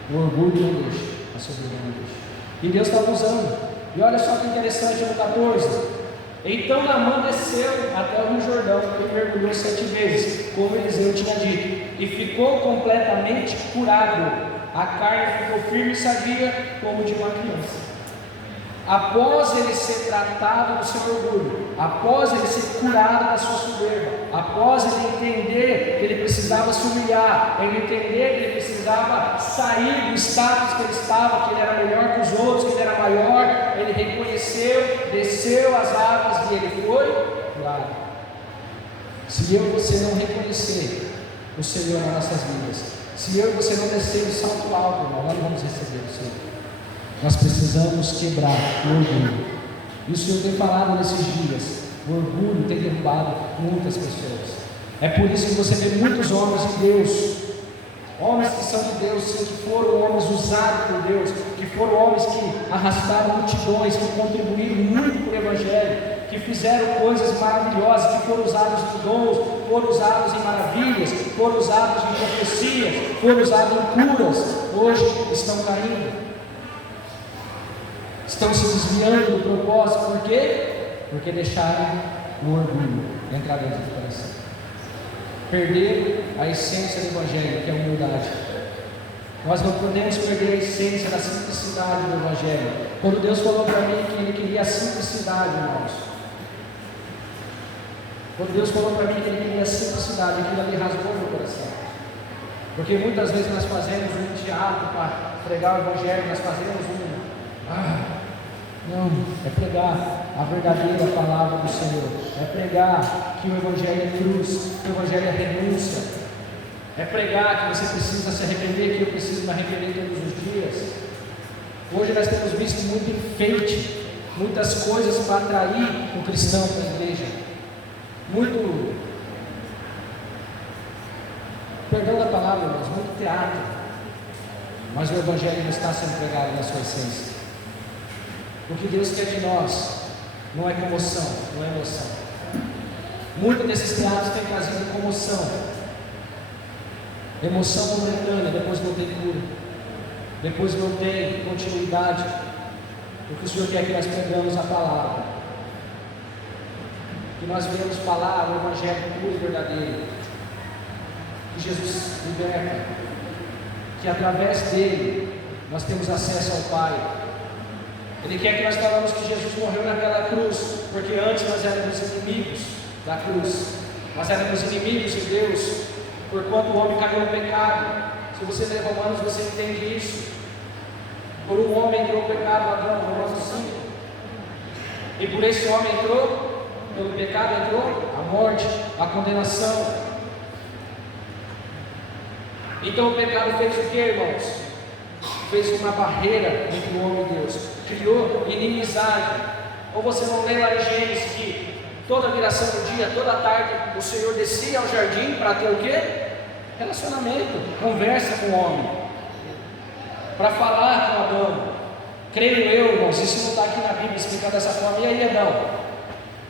O orgulho não deixa, a soberba não deixa. E Deus estava usando. E olha só que interessante no 14. Então Naamã desceu até o Rio Jordão e mergulhou 7 vezes, como Eliseu tinha dito, e ficou completamente curado. A carne ficou firme e sadia, como de uma criança. Após ele ser tratado do seu orgulho, após ele ser curado da sua soberba, após ele entender que ele precisava se humilhar, ele entender que ele precisava sair do status que ele estava, que ele era melhor que os outros, que ele era maior, ele reconheceu, desceu as águas e ele foi curado. Se eu e você não reconhecer o Senhor nas nossas vidas, se eu e você não descer o salto alto, irmão, nós não vamos receber o Senhor. Nós precisamos quebrar o orgulho. E o Senhor tem falado nesses dias, o orgulho tem derrubado muitas pessoas. É por isso que você vê muitos homens de Deus, homens que são de Deus, que foram homens usados por Deus, que foram homens que arrastaram multidões, que contribuíram muito para o Evangelho, que fizeram coisas maravilhosas, que foram usados em dons, foram usados em maravilhas, foram usados em profecias, foram usados em curas, hoje estão caindo. Estão se desviando do propósito, por quê? Porque deixaram o orgulho entrar dentro do coração, perderam a essência do Evangelho, que é a humildade. Nós não podemos perder a essência da simplicidade do Evangelho. Quando Deus falou para mim que Ele queria a simplicidade, irmãos, quando Deus falou para mim que Ele queria a simplicidade, aquilo ali rasgou meu coração, porque muitas vezes nós fazemos um teatro para pregar o Evangelho, nós fazemos não, é pregar a verdadeira palavra do Senhor, é pregar que o Evangelho é cruz, que o Evangelho é renúncia, é pregar que você precisa se arrepender, que eu preciso me arrepender todos os dias. Hoje nós temos visto muito enfeite, muitas coisas para atrair o cristão para a igreja, muito, perdão da palavra, mas muito teatro, mas o Evangelho não está sendo pregado na sua essência. O que Deus quer de nós não é comoção, não é emoção. Muitos desses teatros têm trazido comoção, emoção momentânea, depois não tem cura, depois não tem continuidade. O que o Senhor quer que nós pregamos a palavra, que nós venhamos falar o Evangelho puro e verdadeiro, que Jesus liberta, que através dele nós temos acesso ao Pai. Ele quer que nós falamos que Jesus morreu naquela cruz, porque antes nós éramos inimigos da cruz, nós éramos inimigos de Deus, porquanto o homem caiu no pecado. Se você ler Romanos, você entende isso. Por um homem entrou o pecado, Adão, Romanos 5. E por esse homem entrou, pelo pecado entrou a morte, a condenação. Então o pecado fez o que, irmãos? Fez uma barreira entre o homem e Deus, criou inimizade. Ou você não lê lá em Gênesis que toda viração do dia, toda tarde, o Senhor descia ao jardim para ter o quê? Relacionamento, conversa com o homem, para falar com Adão. Creio eu, irmãos, isso não está aqui na Bíblia explicado dessa forma. E aí, Adão,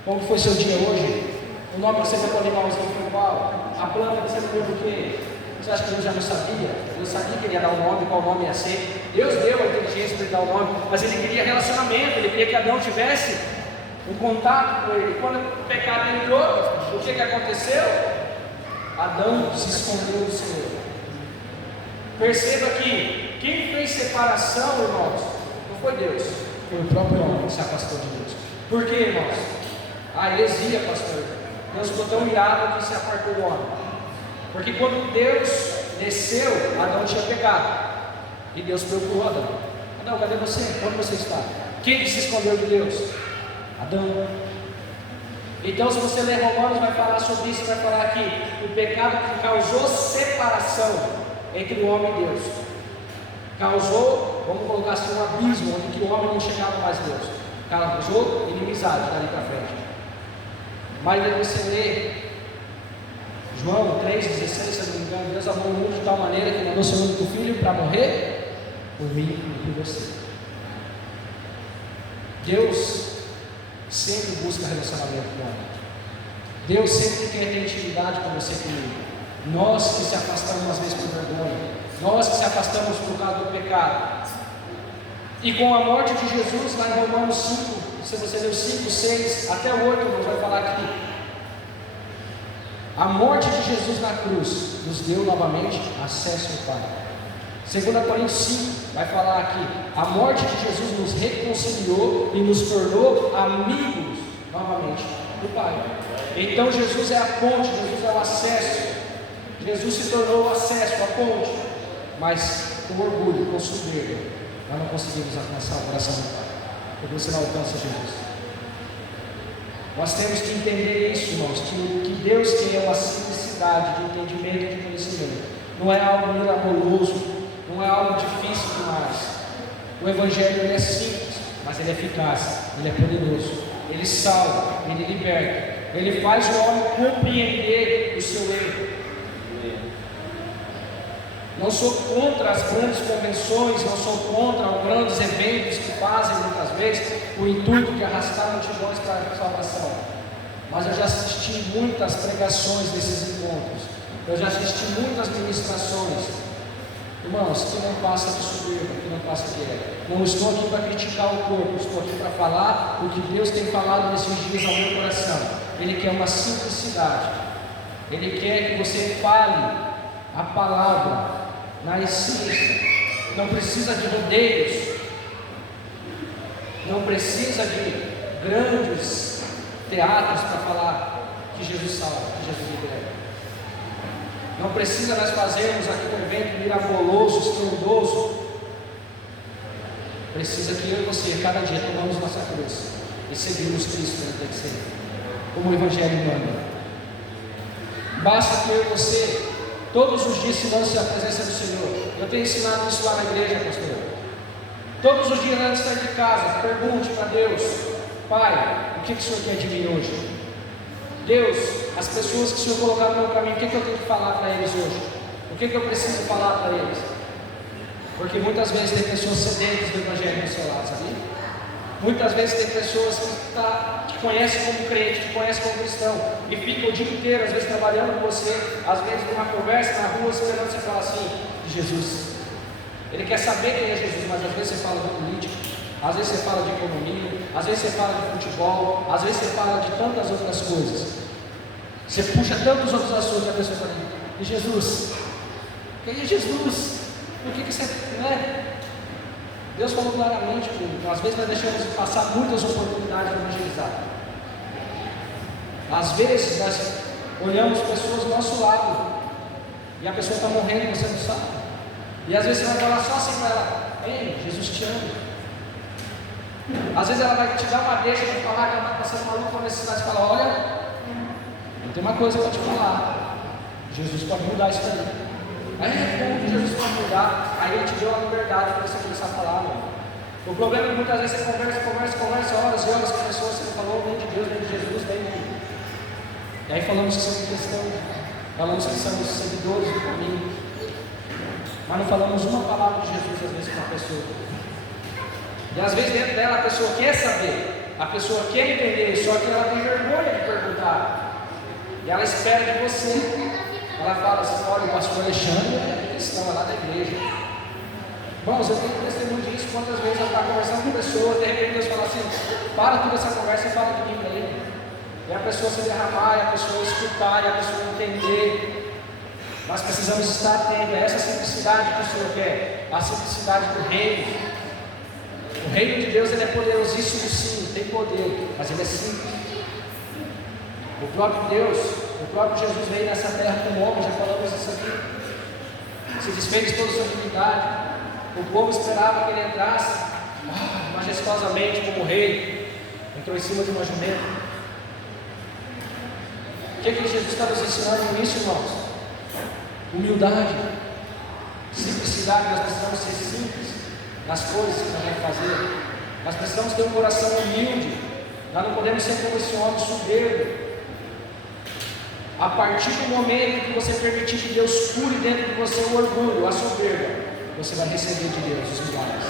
como foi seu dia hoje? O nome que você deu para o animalzinho foi qual? A planta que você deu do quê? Você acha que Deus já não sabia? Deus sabia que ele ia dar um nome, qual nome ia ser. Deus deu a inteligência para ele dar o nome, mas ele queria relacionamento, ele queria que Adão tivesse um contato com ele. Quando o pecado entrou, o que aconteceu? Adão se escondeu do Senhor. Perceba que quem fez separação, irmãos, não foi Deus, foi o próprio homem que se afastou de Deus. Por quê, irmãos? A heresia, pastor. Deus ficou tão irado que se apartou do homem. Porque quando Deus desceu, Adão tinha pecado. E Deus procurou Adão. Adão, cadê você? Onde você está? Quem que se escondeu de Deus? Adão. Então, se você ler Romanos, vai falar sobre isso, vai falar que o pecado que causou separação entre o homem e Deus, causou, vamos colocar assim, um abismo, onde que o homem não chegava mais a Deus, causou inimizade dali para frente. Mas aí você lê João 3,16, se não me engano, Deus amou o mundo de tal maneira que mandou seu único filho para morrer por mim e por você. Deus sempre busca relacionamento com o homem. Deus sempre quer ter intimidade com você e comigo. Nós que se afastamos às vezes por vergonha, nós que se afastamos por causa do pecado. E com a morte de Jesus, lá em Romanos 5, se você ler 5, 6 até 8, nós vai falar aqui. A morte de Jesus na cruz nos deu novamente acesso ao Pai. 2 Coríntios 5 vai falar aqui: a morte de Jesus nos reconciliou e nos tornou amigos novamente do Pai. Então Jesus é a ponte, Jesus é o acesso. Jesus se tornou o acesso, a ponte. Mas com orgulho, com soberba, nós não conseguimos alcançar o coração do Pai, porque você não alcança Jesus. Nós temos que entender isso, irmãos, que o que Deus quer é uma simplicidade de entendimento e de conhecimento. Não é algo miraculoso, não é algo difícil demais. O Evangelho ele é simples, mas ele é eficaz, ele é poderoso, ele salva, ele liberta, ele faz o homem compreender o seu erro. Não sou contra as grandes convenções, não sou contra os grandes eventos que fazem muitas vezes o intuito de arrastar multidões para a salvação. Mas eu já assisti muitas pregações desses encontros, eu já assisti muitas ministrações, irmãos, que não passa de soberba, que não passa de ego. Não estou aqui para criticar o corpo, estou aqui para falar o que Deus tem falado nesses dias ao meu coração. Ele quer uma simplicidade, Ele quer que você fale a palavra na essência, não precisa de rodeios, não precisa de grandes teatros para falar que Jesus salva, que Jesus libera. Não precisa nós fazermos aqui um evento miraboloso, estrondoso. Precisa que eu e você, cada dia, tomamos nossa cruz e seguimos Cristo dentro da igreja, como o Evangelho manda. Basta que eu e você todos os dias se lance à presença do Senhor. Eu tenho ensinado isso lá na igreja, pastor. Todos os dias antes de sair de casa, pergunte para Deus: Pai, o que o Senhor quer de mim hoje? Deus, as pessoas que o Senhor colocar no meu caminho, o que eu tenho que falar para eles hoje? O que eu preciso falar para eles? Porque muitas vezes tem pessoas sedentas do Evangelho do seu lado, sabia? Muitas vezes tem pessoas que conhecem como crente, que conhecem como cristão, e ficam o dia inteiro, às vezes trabalhando com você, às vezes numa conversa na rua, esperando você falar assim, de Jesus. Ele quer saber quem é Jesus, mas às vezes você fala de política, às vezes você fala de economia, às vezes você fala de futebol, às vezes você fala de tantas outras coisas. Você puxa tantos outros assuntos, a pessoa fala, e Jesus? Quem é Jesus? Por que você, né? Deus falou claramente comigo. Às vezes nós deixamos passar muitas oportunidades de evangelizar. Às vezes nós olhamos pessoas do nosso lado e a pessoa está morrendo e você não sabe. E às vezes você vai falar só assim para ela: ei, Jesus te ama. Às vezes ela vai te dar uma deixa de falar que ela está passando uma luta necessidade, você fala, olha, eu tenho uma coisa para te falar, Jesus pode mudar isso daí. Aí como que Jesus pode mudar? Aí ele te deu a liberdade para você começar a falar, mano. O problema é que muitas vezes você conversa horas e horas com pessoas, você não falou nem de Deus, nem de Jesus, nem de... E aí falamos que somos cristãos, falamos que somos seguidores do caminho, mas não falamos uma palavra de Jesus às vezes com a pessoa. E às vezes dentro dela a pessoa quer saber, a pessoa quer entender, só que ela tem vergonha de perguntar. E ela espera de você. Ela fala assim, olha, o pastor Alexandre é cristão, é lá da igreja. Irmãos, eu tenho testemunho disso, quantas vezes ela está conversando com pessoas, de repente Deus fala assim, para toda essa conversa e fala de mim para ele. E a pessoa se derramar, e a pessoa escutar, e a pessoa entender. Nós precisamos estar atentos a essa simplicidade que o Senhor quer, a simplicidade do reino. O reino de Deus ele é poderosíssimo sim, tem poder, mas ele é simples. O próprio Deus, o próprio Jesus veio nessa terra como homem, já falamos isso aqui. Se desfez de toda sua divindade. O povo esperava que ele entrasse majestosamente como rei. Entrou em cima de uma jumenta. O que Jesus está nos ensinando nisso, irmãos? Humildade, simplicidade. Nós precisamos ser simples nas coisas que nós vamos fazer. Nós precisamos ter um coração humilde. Nós não podemos ser como esse homem soberbo. A partir do momento que você permitir que Deus cure dentro de você o orgulho, a soberba, você vai receber de Deus os milagres.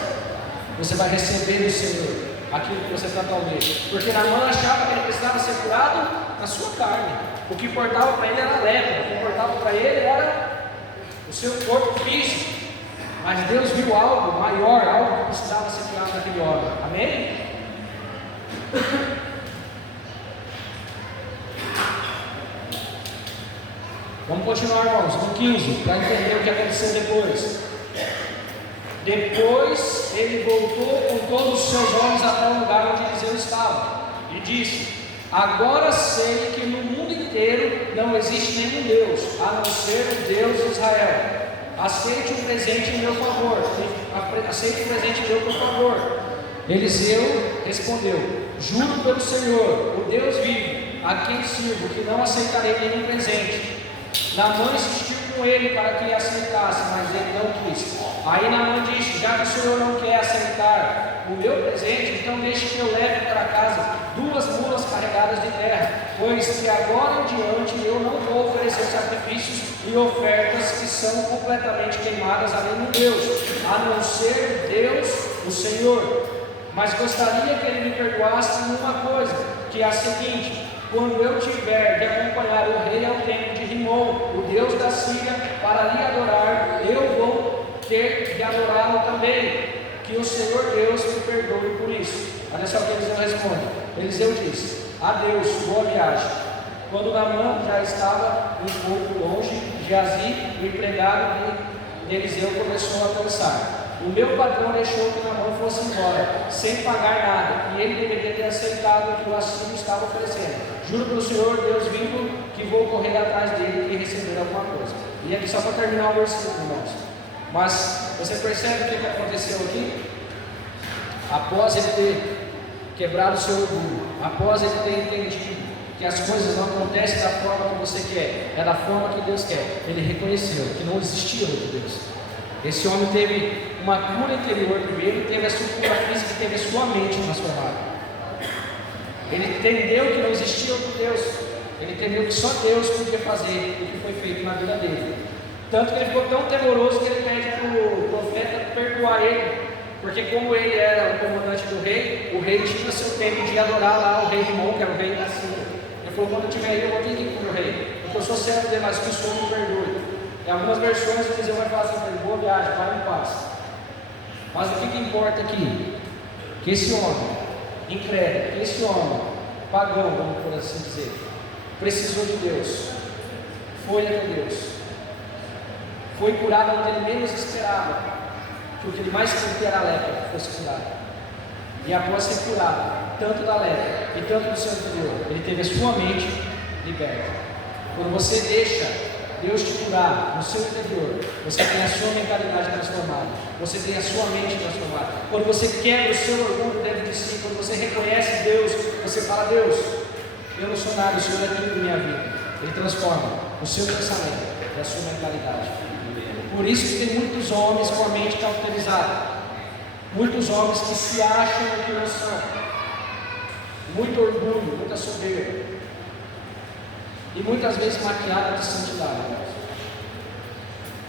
Você vai receber do Senhor aquilo que você tanto almeja. Porque Naamã achava que ele precisava ser curado na sua carne. O que importava para ele era a lepra, o que importava para ele era o seu corpo físico. Mas Deus viu algo maior, algo que precisava ser curado naquele homem. Amém? Vamos continuar, irmãos, no 15, para entender o que aconteceu depois. Depois ele voltou com todos os seus homens até o lugar onde Eliseu estava e disse: agora sei que no mundo inteiro não existe nenhum Deus, a não ser o Deus de Israel. Aceite um presente em meu favor. Aceite um presente meu, por favor. Eliseu respondeu: juro pelo Senhor, o Deus vivo, a quem sirvo, que não aceitarei nenhum presente. Naamã insistiu com ele para que aceitasse, mas ele não quis. Aí Naamã disse: já que o Senhor não quer aceitar o meu presente, então deixe que eu leve para casa 2 mulas carregadas de terra, pois que agora em diante eu não vou oferecer sacrifícios e ofertas que são completamente queimadas a nenhum Deus, a não ser Deus, o Senhor. Mas gostaria que ele me perdoasse numa coisa, que é a seguinte: quando eu tiver de acompanhar o rei ao templo de Rimon, o Deus da Síria, para lhe adorar, eu vou ter de adorá-lo também. Que o Senhor Deus me perdoe por isso. Olha só o que Eliseu responde. Eliseu disse: adeus, boa viagem. Quando Naamã já estava um pouco longe, Geazi, o empregado de Eliseu, começou a pensar: o meu patrão deixou que Naamã fosse embora, sem pagar nada, e ele deveria ter aceitado o que o assírio estava oferecendo. Juro pelo Senhor, Deus vivo, que vou correr atrás dele e receber alguma coisa. E aqui só para terminar o versículo, irmãos. Mas você percebe o que aconteceu aqui? Após ele ter quebrado o seu orgulho, após ele ter entendido que as coisas não acontecem da forma que você quer, é da forma que Deus quer, ele reconheceu que não existia outro Deus. Esse homem teve uma cura interior primeiro, teve a sua cura física e teve a sua mente transformada. Ele entendeu que não existia outro Deus. Ele entendeu que só Deus podia fazer o que foi feito na vida dele. Tanto que ele ficou tão temoroso que ele pede para o profeta perdoar ele. Porque como ele era o comandante do rei, o rei tinha seu tempo de adorar lá o rei Rimon, que era o rei da Síria. Ele falou: quando eu estiver aí, eu vou ter que ir para o rei, porque eu sou servo dele, mas que o Senhor me perdoe. Em algumas versões, o Eliseu vai falar assim: boa viagem, vai em paz. Mas o que importa aqui? Que esse homem, incrédulo, que esse homem, pagão, vamos por assim dizer, precisou de Deus, foi até Deus, foi curado onde ele menos esperava, que o que ele mais queria era a lepra, que fosse curado. E após ser curado, tanto da lepra e tanto do seu interior, ele teve a sua mente liberta. Quando você deixa Deus te curar no seu interior, você tem a sua mentalidade transformada, você tem a sua mente transformada. Quando você quebra o seu orgulho dentro de si, quando você reconhece Deus, você fala: Deus, eu não sou nada, o Senhor é tudo na minha vida. Ele transforma o seu pensamento e a sua mentalidade. Por isso que tem muitos homens com a mente cauterizada, muitos homens que se acham o que não são, muito orgulho, muita soberba, e muitas vezes maquiada de santidade.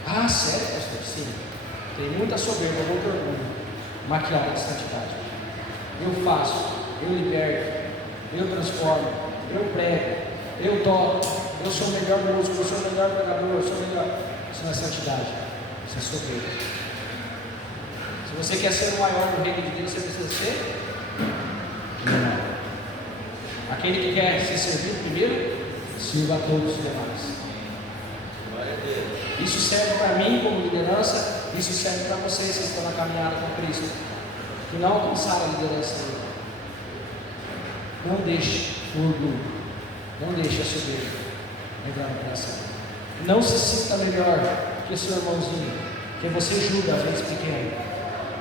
Ah, sério, pastor? Sim. Tem muita soberba, muito orgulho, maquiada de santidade. Eu faço, eu liberto, eu transformo, eu prego, eu toco, eu sou o melhor músico, eu sou o melhor pregador, eu sou o melhor. Isso não é santidade, isso é soberba. Se você quer ser o maior no reino de Deus, você precisa ser menor. Aquele que quer ser servido primeiro, sirva a todos os demais. Isso serve para mim como liderança, isso serve para vocês que estão na caminhada com Cristo, que não alcançaram a liderança dele. Não deixe o orgulho, não deixe a soberba entrar no coração. Não se sinta melhor que o seu irmãozinho, que você julga às vezes pequeno.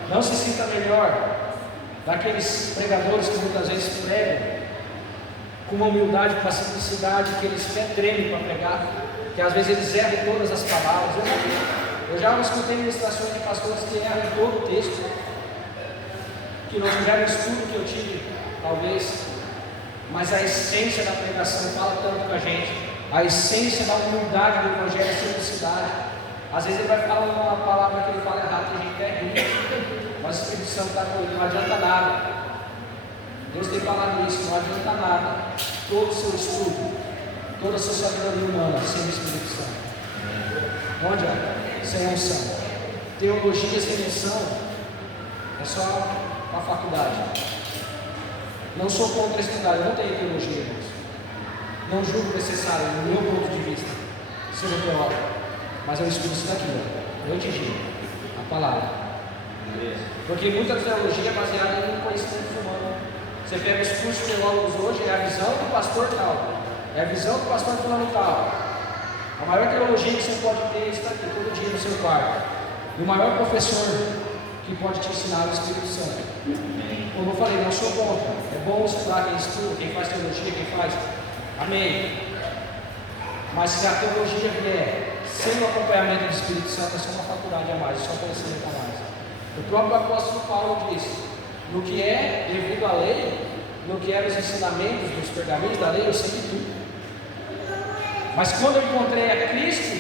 Não se sinta melhor daqueles pregadores que muitas vezes pregam com uma humildade, com uma simplicidade, que eles até tremem para pregar, que às vezes eles erram todas as palavras. Eu já escutei ministrações de pastores que erram todo o texto, que não tiveram estudo que eu tive, talvez, mas a essência da pregação fala tanto com a gente, a essência da humildade do Evangelho é a simplicidade. Às vezes ele vai falar uma palavra que ele fala errado e a gente é ruim, mas o Espírito Santo está com ele, não adianta nada. Deus tem falado isso, não adianta nada. Todo o seu estudo, toda a sua sabedoria humana, sem o Espírito Santo. Não adianta, sem unção. Teologia sem unção é só a faculdade. Não sou contra estudar, eu não tenho teologia, irmãos. Não julgo necessário, no meu ponto de vista, ser um teólogo, mas eu estudo isso daqui, noite e dia, a palavra. Porque muita teologia é baseada em conhecimento humano. Você pega os cursos teólogos hoje, é a visão do pastor tal, é a visão do pastor fulano tal. A maior teologia que você pode ter está aqui todo dia no seu quarto. E o maior professor que pode te ensinar é o Espírito Santo. Como eu falei, não sou contra. É bom estudar quem estuda, quem faz teologia, quem faz. Amém. Mas se a teologia vier sem o acompanhamento do Espírito Santo, é só uma faculdade a mais, é só conhecimento a mais. O próprio apóstolo Paulo disse: no que é devido à lei, no que eram os ensinamentos dos pergaminhos da lei, eu sei de tudo. Mas quando eu encontrei a Cristo,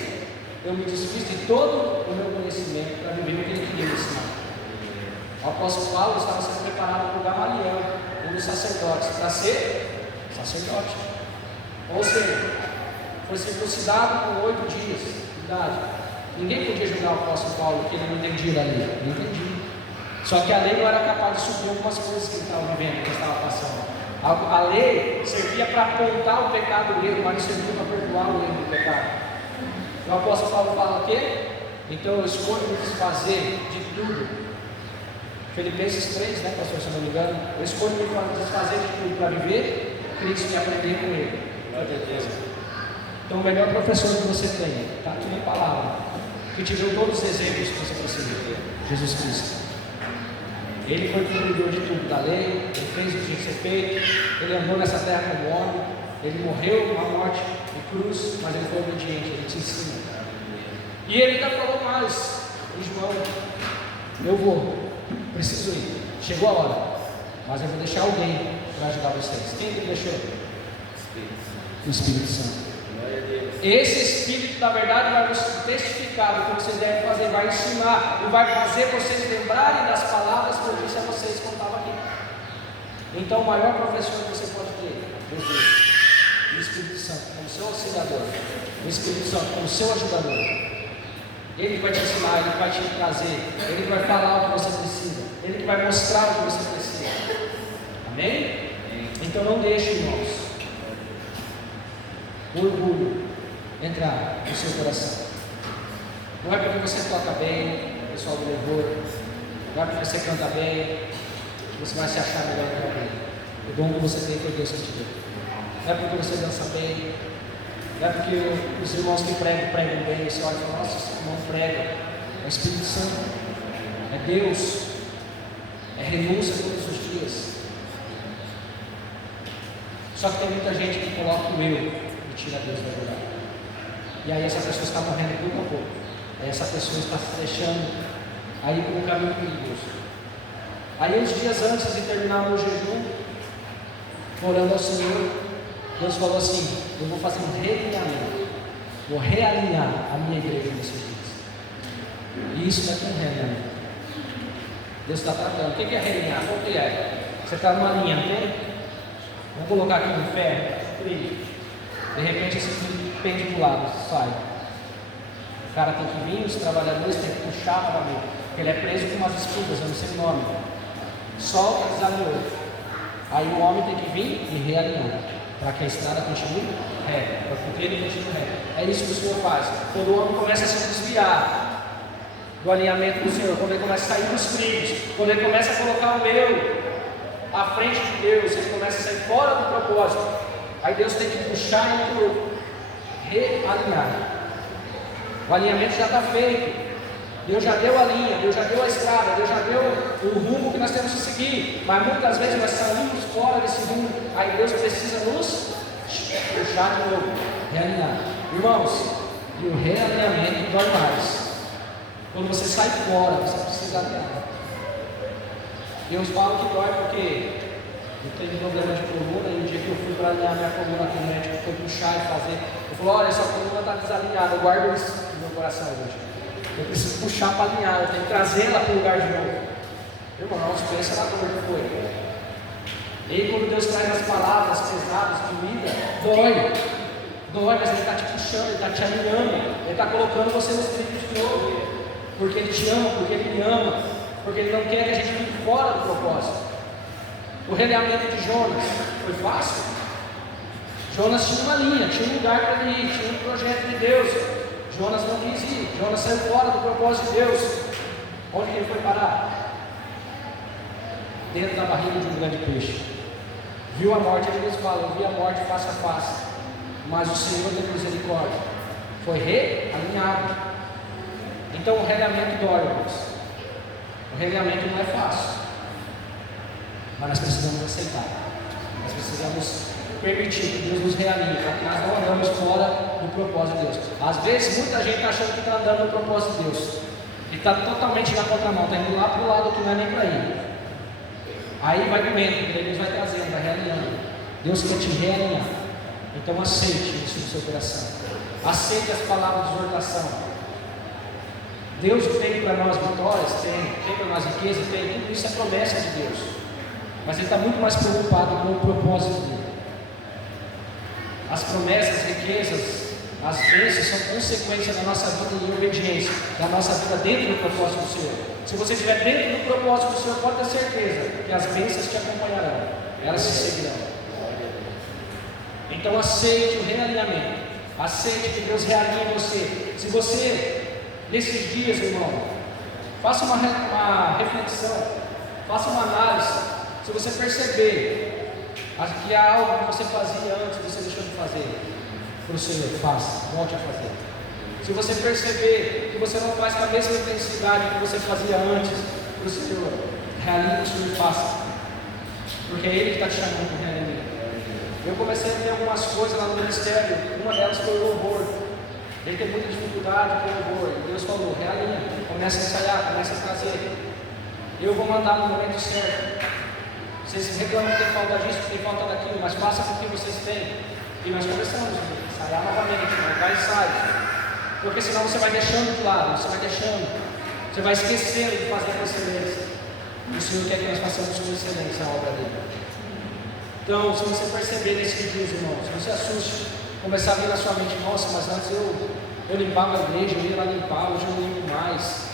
eu me desfiz de todo o meu conhecimento para viver o que ele queria me ensinar. O apóstolo Paulo estava sendo preparado por Gamaliel, um dos sacerdotes, para ser sacerdote. Ou seja, foi circuncidado com 8 dias de idade. Ninguém podia julgar o apóstolo Paulo porque ele não entendia da lei. Não entendia. Só que a lei não era capaz de suprir algumas coisas que ele estava vivendo, que ele estava passando. A lei servia para apontar o pecado dele, mas não servia para perdoar o erro do pecado. O apóstolo Paulo fala o quê? Então eu escolho me desfazer de tudo. Filipenses 3, né, pastor, se não me engano. Eu escolho me desfazer de tudo para viver Cristo e aprender com Ele. Então o melhor professor que você tem, está aqui na palavra, que te deu todos os exemplos que você precisa. Jesus Cristo. Ele foi cumpridor de tudo, da lei, ele fez o que tinha que ser feito, ele andou nessa terra como homem, ele morreu uma morte de cruz, mas ele foi obediente, ele te ensina. E ele ainda falou mais, em João: eu vou, preciso ir, chegou a hora, mas eu vou deixar alguém para ajudar vocês. Quem ele deixou? O Espírito Santo. Esse Espírito, na verdade, vai nos testificar do que vocês devem fazer, vai ensinar e vai fazer vocês lembrarem das palavras que eu disse a vocês quando estava aqui. Então, o maior professor que você pode ter é Jesus, o Espírito Santo, como seu auxiliador, o Espírito Santo, como seu ajudador. Ele vai te ensinar, ele vai te trazer, ele vai falar o que você precisa, ele vai mostrar o que você precisa. Amém? Então, não deixe, irmãos, o orgulho entrar no seu coração. Não é porque você toca bem, o pessoal do louvor, não é porque você canta bem, que você vai se achar melhor que alguém. O dom que você tem foi Deus que te deu. Não é porque você dança bem, Não é porque os irmãos que pregam bem, você olha e fala, nossa, esse irmão prega. É o Espírito Santo, é Deus, é renúncia todos os dias. Só que tem muita gente que coloca o eu e tira Deus da verdade. E aí essa pessoa está morrendo pouco a pouco. Aí essa pessoa está se deixando aí por um caminho perigoso. Aí uns dias antes de terminar o meu jejum, orando ao Senhor, Deus falou assim, eu vou fazer um realinhamento. Vou realinhar a minha igreja nesses dias. E isso daqui é um realinhamento. Deus está tratando. O que é realinhar? O que é? Você está numa linha, não tem? Vamos colocar aqui no ferro, trilho. De repente esse trilho pende para o lado, sai. O cara tem que vir, os trabalhadores têm que puxar para mim. Ele é preso com umas espigas, eu não sei o nome. Solta, desalinhou. Aí o homem tem que vir e realinhar, para que a estrada continue reta, para que ele continue reto. É isso que o Senhor faz. Quando o homem começa a se desviar do alinhamento do Senhor, quando ele começa a sair dos trilhos, quando ele começa a colocar o eu à frente de Deus, ele começa a sair fora do propósito, aí Deus tem que puxar e realinhar. O alinhamento já está feito. Deus já deu a linha, Deus já deu a estrada, Deus já deu o rumo que nós temos que seguir, mas muitas vezes nós saímos fora desse rumo, aí Deus precisa nos puxar de novo, realinhar. Irmãos, e o realinhamento dói mais. Quando você sai fora, você precisa alinhar. Deus fala que dói porque eu tenho problema de coluna, e o dia que eu fui para alinhar minha coluna, que o médico foi puxar e fazer, eu falei, olha, sua coluna está desalinhada, eu guardo isso no meu coração hoje. Eu preciso puxar para alinhar, eu tenho que trazê-la para o lugar de novo. Irmãos, pensa na dor que foi. E aí, quando Deus traz as palavras pesadas, doídas, dói, mas Ele está te puxando, Ele está te alinhando, Ele está colocando você nos trilhos de novo, porque Ele te ama, porque Ele me ama, porque Ele não quer que a gente fique fora do propósito. O realinhamento de Jonas foi fácil. Jonas tinha uma linha, tinha um lugar para ele ir, tinha um projeto de Deus. Jonas não quis ir, Jonas saiu fora do propósito de Deus. Onde que ele foi parar? Dentro da barriga de um grande peixe. Viu a morte, ele mesmo fala, eu vi a morte face a face, mas o Senhor tem misericórdia. Foi realinhado. Então o realinhamento dói, irmãos. O realinhamento não é fácil, mas nós precisamos aceitar. Nós precisamos permitir que Deus nos realinhe, para que nós não andamos fora do propósito de Deus. Às vezes muita gente está achando que está andando no propósito de Deus e está totalmente na contramão, está indo lá para o lado que não é nem para ir. Aí vai doendo, porque Deus vai trazendo, vai realinhando. Deus quer te realinhar. Então aceite isso no seu coração. Aceite as palavras de exortação. Deus tem para nós vitórias, tem para nós riqueza, tem, tudo isso é promessa de Deus. Mas Ele está muito mais preocupado com o propósito dele. As promessas, as riquezas, as bênçãos são consequência da nossa vida em obediência, da nossa vida dentro do propósito do Senhor. Se você estiver dentro do propósito do Senhor, pode ter certeza que as bênçãos te acompanharão, elas te seguirão. Então aceite o realinhamento, aceite que Deus realinhe você. Se você, nesses dias, irmão, faça uma reflexão, faça uma análise. Se você perceber que há algo que você fazia antes, você deixou de fazer, para o Senhor, faça, volte a fazer. Se você perceber que você não faz com a mesma intensidade que você fazia antes, para o Senhor, realinhe o Senhor e faça, porque é Ele que está te chamando para realinhar. Eu comecei a ver algumas coisas lá no ministério, uma delas foi o louvor. Ele tem muita dificuldade com o louvor, e Deus falou, realinha, começa a ensaiar, começa a trazer. Eu vou mandar no momento certo. Vocês reclamam que tem falta disso, que tem falta daquilo, mas faça com o que vocês têm. E nós começamos a ensaiar novamente, marcar ensaios. Porque senão você vai deixando de lado, você vai deixando, você vai esquecendo de fazer com excelência. E o Senhor quer que nós façamos com excelência a obra dele. Então, se você perceber nesses dias, irmãos, não se assuste, começar a vir na sua mente, nossa, mas antes eu limpava a igreja, eu ia lá limpar, hoje eu não limpo mais.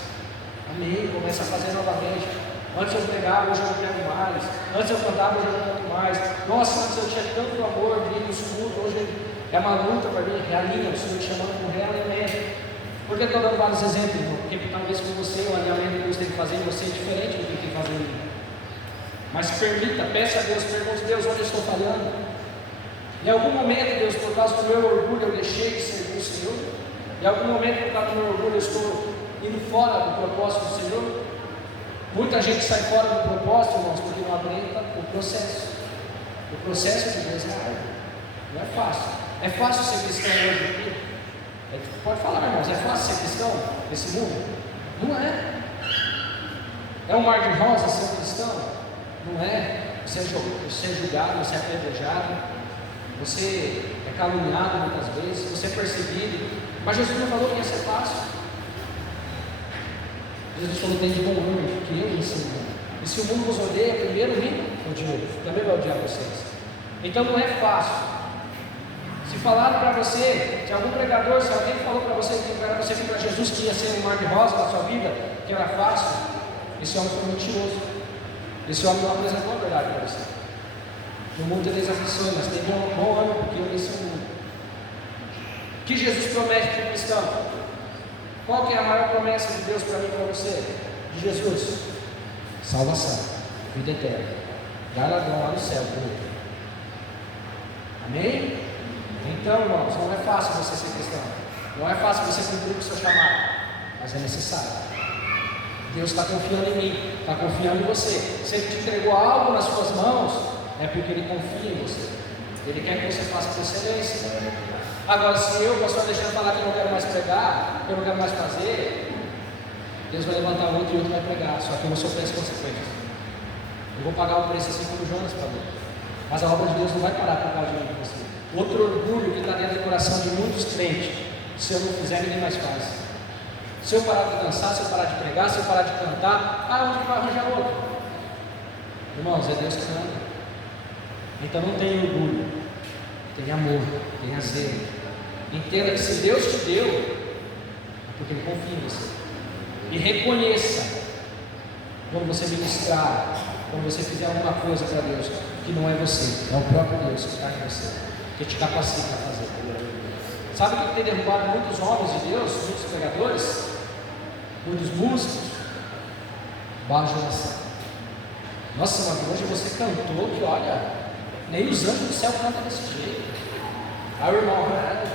Amém, começa a fazer novamente. Antes eu pregava, hoje eu não prego mais. Antes eu cantava, hoje eu não canto mais. Nossa, antes eu tinha tanto amor de ir nos cultos, hoje é uma luta para mim. Realinha, o Senhor te chamando com realinhamento. Por que eu estou dando vários exemplos, irmão? Porque talvez com você o alinhamento que Deus tem que fazer em você é diferente do que tem que fazer em mim. Mas permita, peça a Deus, pergunte, Deus, onde eu estou falhando? Em algum momento, Deus, por causa do meu orgulho, eu deixei de servir o Senhor. Em algum momento, por causa do meu orgulho, eu estou indo fora do propósito do Senhor. Muita gente sai fora do propósito, irmãos, porque não aguenta o processo. O processo de Deus é árduo. Não é fácil. É fácil ser cristão hoje aqui? Pode falar, irmãos, é fácil ser cristão nesse mundo? Não é. É um mar de rosa ser cristão? Não é. Você é julgado, você é apedrejado, você é caluniado muitas vezes, você é perseguido. Mas Jesus não falou que ia ser fácil. Jesus falou: tem de bom ânimo, que eu ensino. E se o mundo nos odeia, primeiro me odiou, também vai odiar vocês. Então não é fácil. Se falaram para você, se algum pregador, se alguém falou para você que para você vir para Jesus que ia ser um mar de rosa na sua vida, que era fácil, esse homem foi mentiroso. Esse homem não apresentou a verdade para você. No mundo tereis aflições, mas tem bom ânimo, porque eu venci o mundo. O que Jesus promete para o cristão? Qual que é a maior promessa de Deus para mim e para você? De Jesus? Salvação, vida eterna, galardão lá no céu. Amém? Então, irmãos, não é fácil você ser cristão. Não é fácil você cumprir com o seu chamado, mas é necessário. Deus está confiando em mim, está confiando em você. Se Ele te entregou algo nas suas mãos, é porque Ele confia em você. Ele quer que você faça com excelência. Agora, se eu, pastor Alexandre, falar que eu não quero mais pregar, que eu não quero mais fazer, Deus vai levantar outro e outro vai pregar. Só que eu não sou preço consequências. Eu vou pagar o preço assim como Jonas pagou. Mas a obra de Deus não vai parar por causa de mim. Outro orgulho que está dentro do coração de muitos crentes: se eu não fizer, ninguém mais faz. Se eu parar de dançar, se eu parar de pregar, se eu parar de cantar, onde vai arranjar outro? Irmãos, é Deus que manda. Então não tenha orgulho, tenha amor, tenha zelo. Entenda que se Deus te deu, é porque Ele confia em você. E reconheça, quando você ministrar, quando você fizer alguma coisa para Deus, que não é você, é o próprio Deus que está em você, que te capacita a fazer. Sabe o que tem derrubado muitos homens de Deus, muitos pregadores, muitos músicos? Baixa oração. Nossa, mas hoje você cantou que, olha, nem os anjos do céu cantam desse jeito. Aí o irmão, verdade,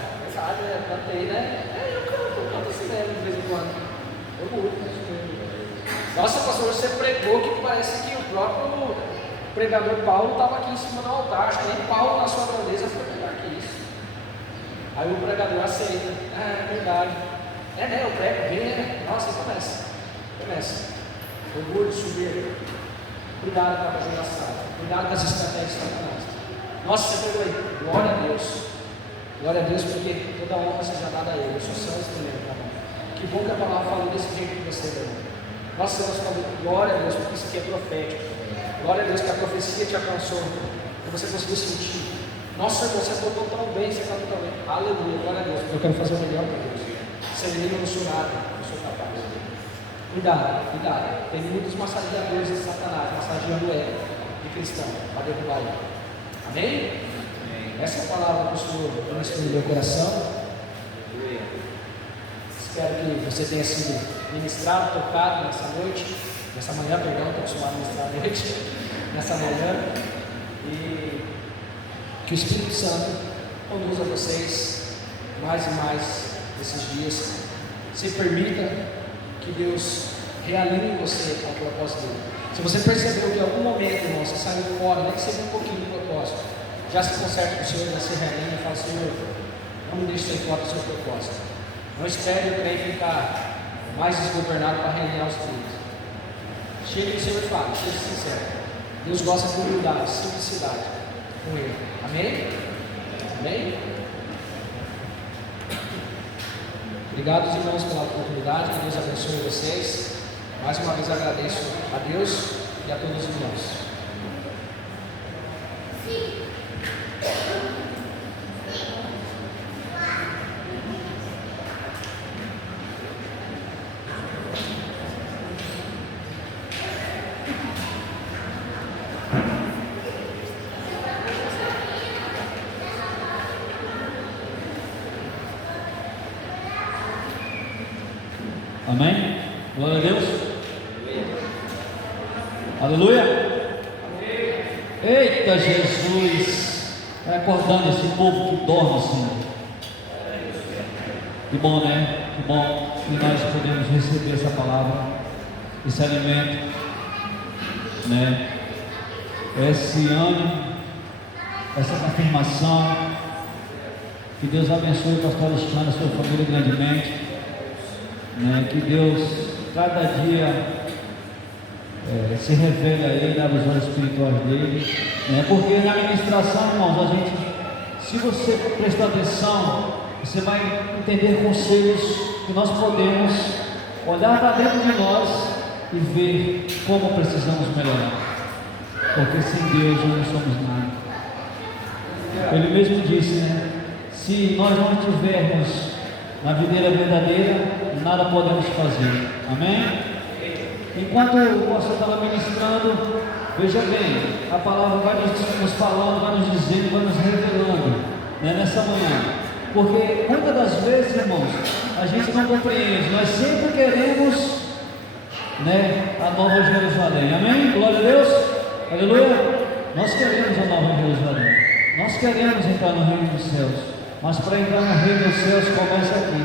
eu cantei, né? Eu canto assim mesmo de vez em quando. Eu muito. Nossa, pastor, você pregou que parece que o próprio pregador Paulo estava aqui em cima do altar. Acho que nem Paulo, na sua grandeza, foi melhor que isso. Aí o pregador aceita. É verdade. Né? Eu prego bem, Nossa, começa. Orgulho, soberba. Cuidado com a bajulação. Cuidado com as estratégias de Satanás. Nossa, você pegou aí. Glória a Deus. Glória a Deus, porque toda honra seja dada a Ele. Eu sou só instrumento da mão. Que bom que a palavra falou desse jeito que você deu. Nossa, nós falamos, glória a Deus, porque isso aqui é profético. Glória a Deus que a profecia te alcançou, que você conseguiu sentir. Nossa, irmão, você tocou tão bem, você cantou tão bem. Aleluia, glória a Deus. Eu quero fazer o melhor para Deus. Ser menino, não sou nada, não sou capaz. Cuidado. Tem muitos massageadores de Satanás, massageando ele, de cristão, para derrubar ele. Amém? Essa é a palavra que o Senhor ministrou no meu coração. Espero que você tenha sido ministrado, tocado nessa manhã, estou acostumado a ministrar à noite, nessa manhã, e que o Espírito Santo conduza vocês mais e mais esses dias. Se permita que Deus realinhe você ao propósito dele. Se você percebeu que em algum momento, irmão, você saiu fora, nem que seja um pouquinho do propósito, já se conserta com o Senhor, já se realinha e fala: Senhor, não me deixe sair fora do seu propósito. Não espere o trem ficar mais desgovernado para realinhar os trilhos. Chegue do Senhor e fala, seja sincero. Deus gosta de humildade, simplicidade com Ele. Amém? Amém? Obrigado, irmãos, pela oportunidade. Que Deus abençoe vocês. Mais uma vez agradeço a Deus e a todos os irmãos. Amém? Glória a Deus. Aleluia. Eita Jesus. vai acordando esse povo que dorme, Senhor. Que bom, né? Que bom que nós podemos receber essa palavra, esse alimento, né? Esse ânimo, essa confirmação. Que Deus abençoe o pastor Alexandre, a sua família grandemente, né? Que Deus cada dia se revele a ele, abre os olhos espirituais dele, né? Porque na administração, irmãos, a gente, se você prestar atenção, você vai entender conselhos que nós podemos olhar para dentro de nós e ver como precisamos melhorar, porque sem Deus nós não somos nada. Ele mesmo disse, né? Se nós não estivermos na videira verdadeira, nada podemos fazer. Amém? Enquanto o pastor estava ministrando, veja bem, a palavra vai nos falando, vai nos dizendo, vai nos revelando, né, nessa manhã. Porque muitas das vezes, irmãos, a gente não compreende, nós sempre queremos, né, a Nova Jerusalém. Amém? Glória a Deus. Aleluia. Nós queremos a Nova Jerusalém. Nós queremos entrar no reino dos céus. Mas para entrar no reino dos céus começa aqui.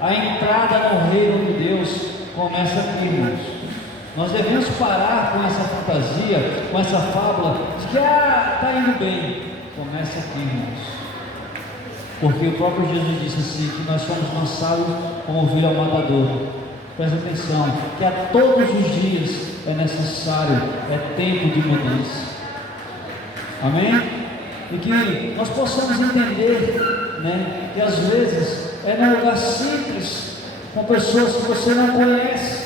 A entrada no reino de Deus começa aqui, irmãos. Nós devemos parar com essa fantasia, com essa fábula de que está indo bem. Começa aqui, irmãos. Porque o próprio Jesus disse assim, que nós somos lançados como ovelha ao matador. Presta atenção, que a todos os dias é necessário, é tempo de mudança. Amém? E que nós possamos entender, né, que às vezes é num lugar simples, com pessoas que você não conhece,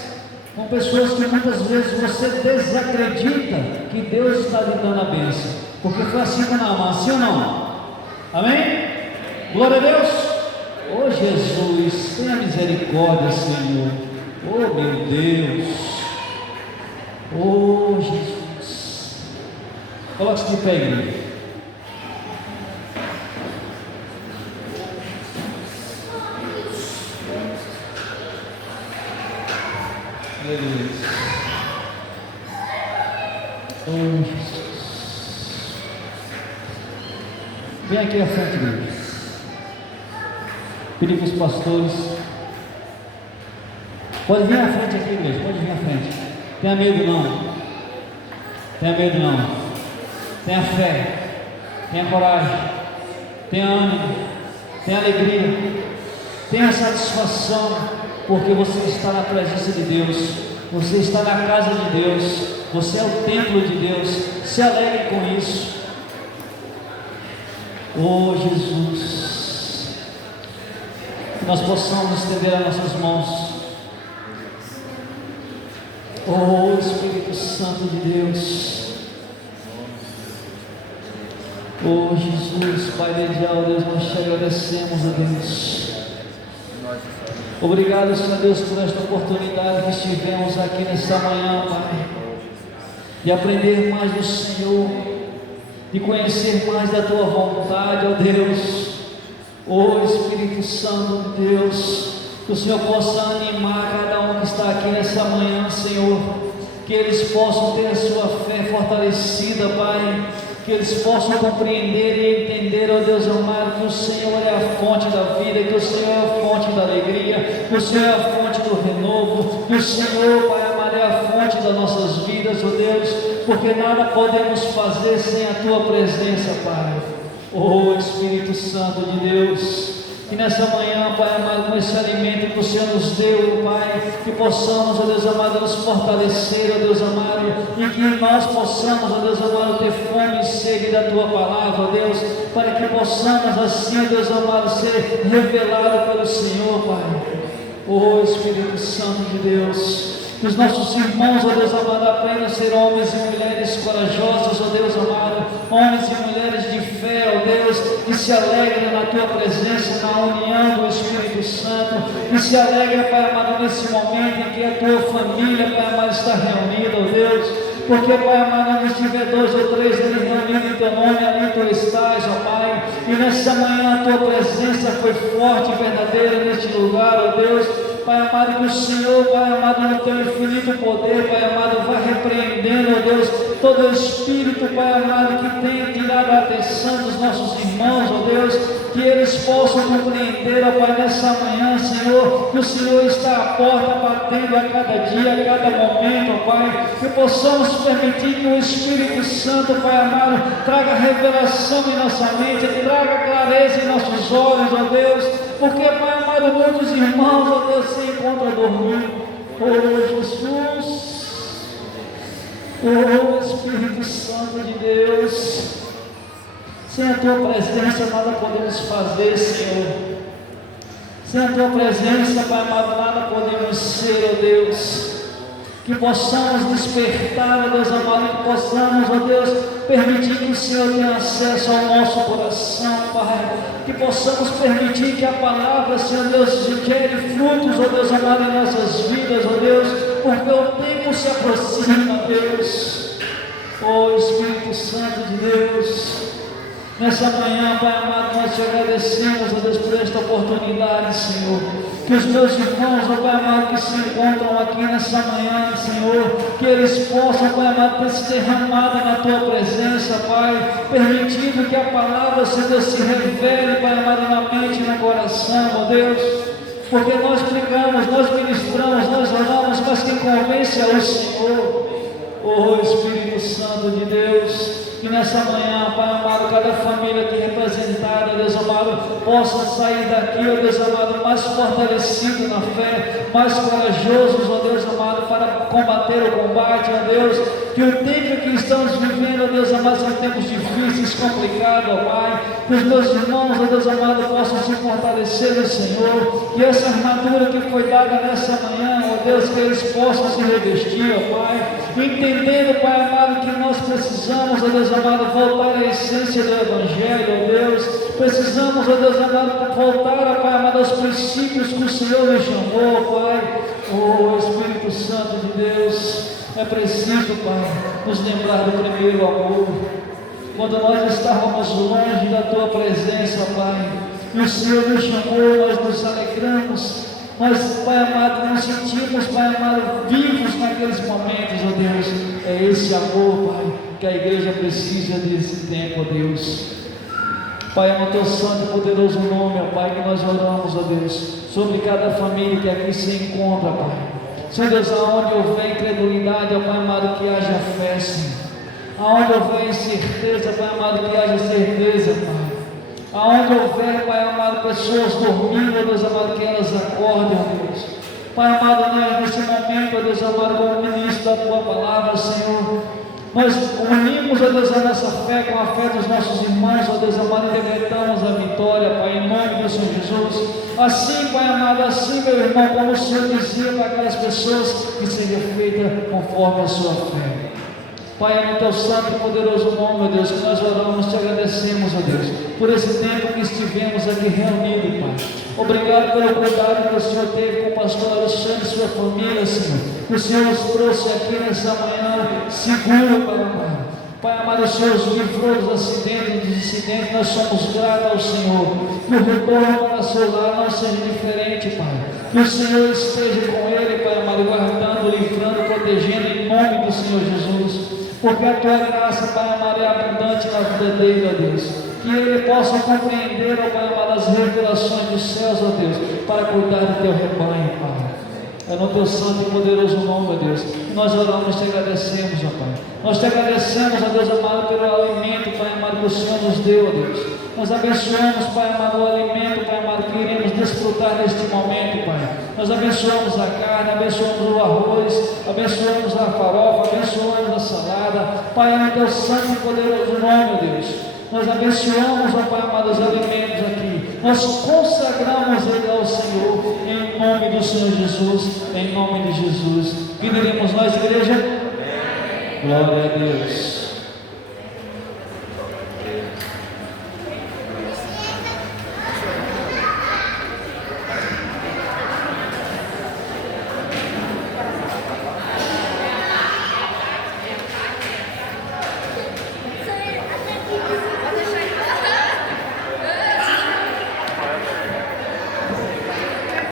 com pessoas que muitas vezes você desacredita que Deus está lhe dando a bênção, porque foi assim com Naamã, sim ou não? Amém? Glória a Deus! Oh Jesus, tenha misericórdia, Senhor. Oh meu Deus! Oh Jesus! Coloque-se de pé, igreja. Aleluia. Oh Jesus. Vem aqui à frente, igreja. Pedir para os pastores. Pode vir à frente aqui, igreja. Pode vir à frente. Tenha medo não. Tenha medo não. Tenha fé. Tenha coragem. Tenha ânimo. Tenha alegria. Tenha satisfação. Porque você está na presença de Deus, você está na casa de Deus, você é o templo de Deus. Se alegre com isso. Oh Jesus, que nós possamos estender as nossas mãos. Oh Espírito Santo de Deus. Oh Jesus, Pai de Deus, nós te agradecemos, a Deus. Obrigado, Senhor Deus, por esta oportunidade que estivemos aqui nessa manhã, Pai, de aprender mais do Senhor, de conhecer mais da Tua vontade, ó Deus. Ó Espírito Santo de Deus, que o Senhor possa animar cada um que está aqui nessa manhã, Senhor, que eles possam ter a sua fé fortalecida, Pai, que eles possam compreender e entender, ó Deus amado, que o Senhor é a fonte da vida, que o Senhor é a fonte da alegria, que o Senhor é a fonte do renovo, que o Senhor, Pai amado, é a fonte das nossas vidas, ó Deus, porque nada podemos fazer sem a Tua presença, Pai. Ó Espírito Santo de Deus, que nessa manhã, Pai amado, com esse alimento que o Senhor nos deu, Pai, que possamos, ó Deus amado, nos fortalecer, ó Deus amado, e que nós possamos, ó Deus amado, ter fome e sede da Tua palavra, ó Deus, para que possamos assim, ó Deus amado, ser revelado pelo Senhor, Pai. Ó Espírito Santo de Deus, que os nossos irmãos, ó Deus amado, aprendam a ser homens e mulheres corajosos, ó Deus amado, homens e mulheres de fé, ó Deus, que se alegrem na Tua presença, na união do Espírito Santo, que se alegrem, Pai amado, nesse momento em que a Tua família, Pai amado, está reunida, ó Deus, porque, Pai amado, onde estiver 2 ou 3 ali reunidos em Teu nome, ali Tu estás, ó Pai, e nessa manhã a Tua presença foi forte e verdadeira neste lugar, ó Deus, Pai amado, que o Senhor, Pai amado, no teu infinito poder, Pai amado, vai repreendendo, ó Deus, todo espírito, Pai amado, que tem tirado a atenção dos nossos irmãos, ó Deus, que eles possam compreender, ó Pai, nessa manhã, Senhor, que o Senhor está à porta batendo a cada dia, a cada momento, ó Pai, que possamos permitir que o Espírito Santo, Pai amado, traga revelação em nossa mente, traga clareza em nossos olhos, ó Deus, porque, Pai amado, muitos irmãos, ó Deus, se encontram dormindo. Oh Jesus, oh Espírito Santo de Deus, sem a Tua presença nada podemos fazer, Senhor. Sem a Tua presença, Pai amado, nada podemos ser, ó Deus. Que possamos despertar, ó Deus amado, que possamos, ó Deus, permitir que o Senhor tenha acesso ao nosso coração, Pai. Que possamos permitir que a palavra, Senhor Deus, gere frutos, ó Deus amado, em nossas vidas, ó Deus, porque o tempo se aproxima, Deus. Ó Espírito Santo de Deus, nessa manhã, Pai amado, nós te agradecemos, ó Deus, por esta oportunidade, Senhor. Que os meus irmãos, ó Pai amado, que se encontram aqui nessa manhã, Senhor, que eles possam, Pai amado, ter se derramado na Tua presença, Pai, permitindo que a palavra, Senhor Deus, se revele, Pai amado, na mente e no coração, ó Deus, porque nós pregamos, nós ministramos, nós oramos, mas quem convence é o Senhor. Oh Espírito Santo de Deus, que nessa manhã, Pai amado, cada família aqui representada, Deus amado, possa sair daqui, ó Deus amado, mais fortalecido na fé, mais corajosos, ó Deus amado, para combater o combate, ó Deus, que o tempo que estamos vivendo, ó Deus amado, são tempos difíceis, complicados, ó Pai, que os meus irmãos, ó Deus amado, possam se fortalecer no Senhor, que essa armadura que foi dada nessa manhã, ó Deus, que eles possam se revestir, ó Pai, entendendo, Pai amado, que nós precisamos, ó Deus amado, voltar à essência do Evangelho, ó Deus, precisamos, ó Deus amado, voltar, ó Pai amado, aos princípios que o Senhor nos chamou, Pai. Oh Espírito Santo de Deus, é preciso, Pai, nos lembrar do primeiro amor, quando nós estávamos longe da Tua presença, Pai, e o Senhor nos chamou, nós nos alegramos, nós, Pai amado, nos sentimos, Pai amado, vivos naqueles momentos, ó Deus. É esse amor, Pai, que a igreja precisa desse tempo, ó Deus. Pai, é no Teu santo e poderoso nome, ó Pai, que nós oramos, ó Deus, sobre cada família que aqui se encontra, Pai. Senhor Deus, aonde houver incredulidade, ó Pai amado, que haja fé, Senhor. Aonde houver incerteza, Pai amado, que haja certeza, Pai. Aonde houver, Pai amado, pessoas dormindo, Deus amado, que elas acordem, Deus. Pai amado, nós nesse momento, Deus amado, como ministro da Tua palavra, Senhor, nós unimos, ó Deus, a nossa fé com a fé dos nossos irmãos, ó Deus amado, e decretamos a vitória, Pai, em nome do Senhor Jesus. Assim, Pai amado, assim, meu irmão, como o Senhor dizia para aquelas pessoas, que seja feita conforme a sua fé. Pai, é no Teu santo e poderoso nome, ó Deus, que nós oramos, te agradecemos, ó Deus, por esse tempo que estivemos aqui reunidos, Pai. Obrigado pelo cuidado que o Senhor teve com o pastor Alexandre e sua família, Senhor. Que o Senhor nos trouxe aqui nessa manhã seguro, Pai amado. Pai amado, o Senhor os livrou dos acidentes, dos incidentes, nós somos gratos ao Senhor. Que o retorno para seu lar não seja diferente, Pai. Que o Senhor esteja com ele, Pai amado, guardando, livrando, protegendo em nome do Senhor Jesus. Porque a Tua graça, Pai amado, é abundante na vida dele, ó Deus. Que ele possa compreender, ó Pai amado, as revelações dos céus, ó Deus, para cuidar do Teu rebanho, Pai. É no Teu santo e poderoso nome, ó Deus, que nós oramos e te agradecemos, ó Pai. Nós te agradecemos, ó Deus amado, pelo alimento, Pai amado, que o Senhor nos deu, ó Deus. Nós abençoamos, Pai amado, o alimento, Pai amado, que iremos desfrutar neste momento, Pai. Nós abençoamos a carne, abençoamos o arroz, abençoamos a farofa, abençoamos a salada. Pai, no Teu santo e poderoso nome, ó Deus. Nós abençoamos, ó Pai amado, os alimentos aqui. Nós consagramos ele ao Senhor, em nome do Senhor Jesus, em nome de Jesus. Que diremos nós, igreja? Glória a Deus.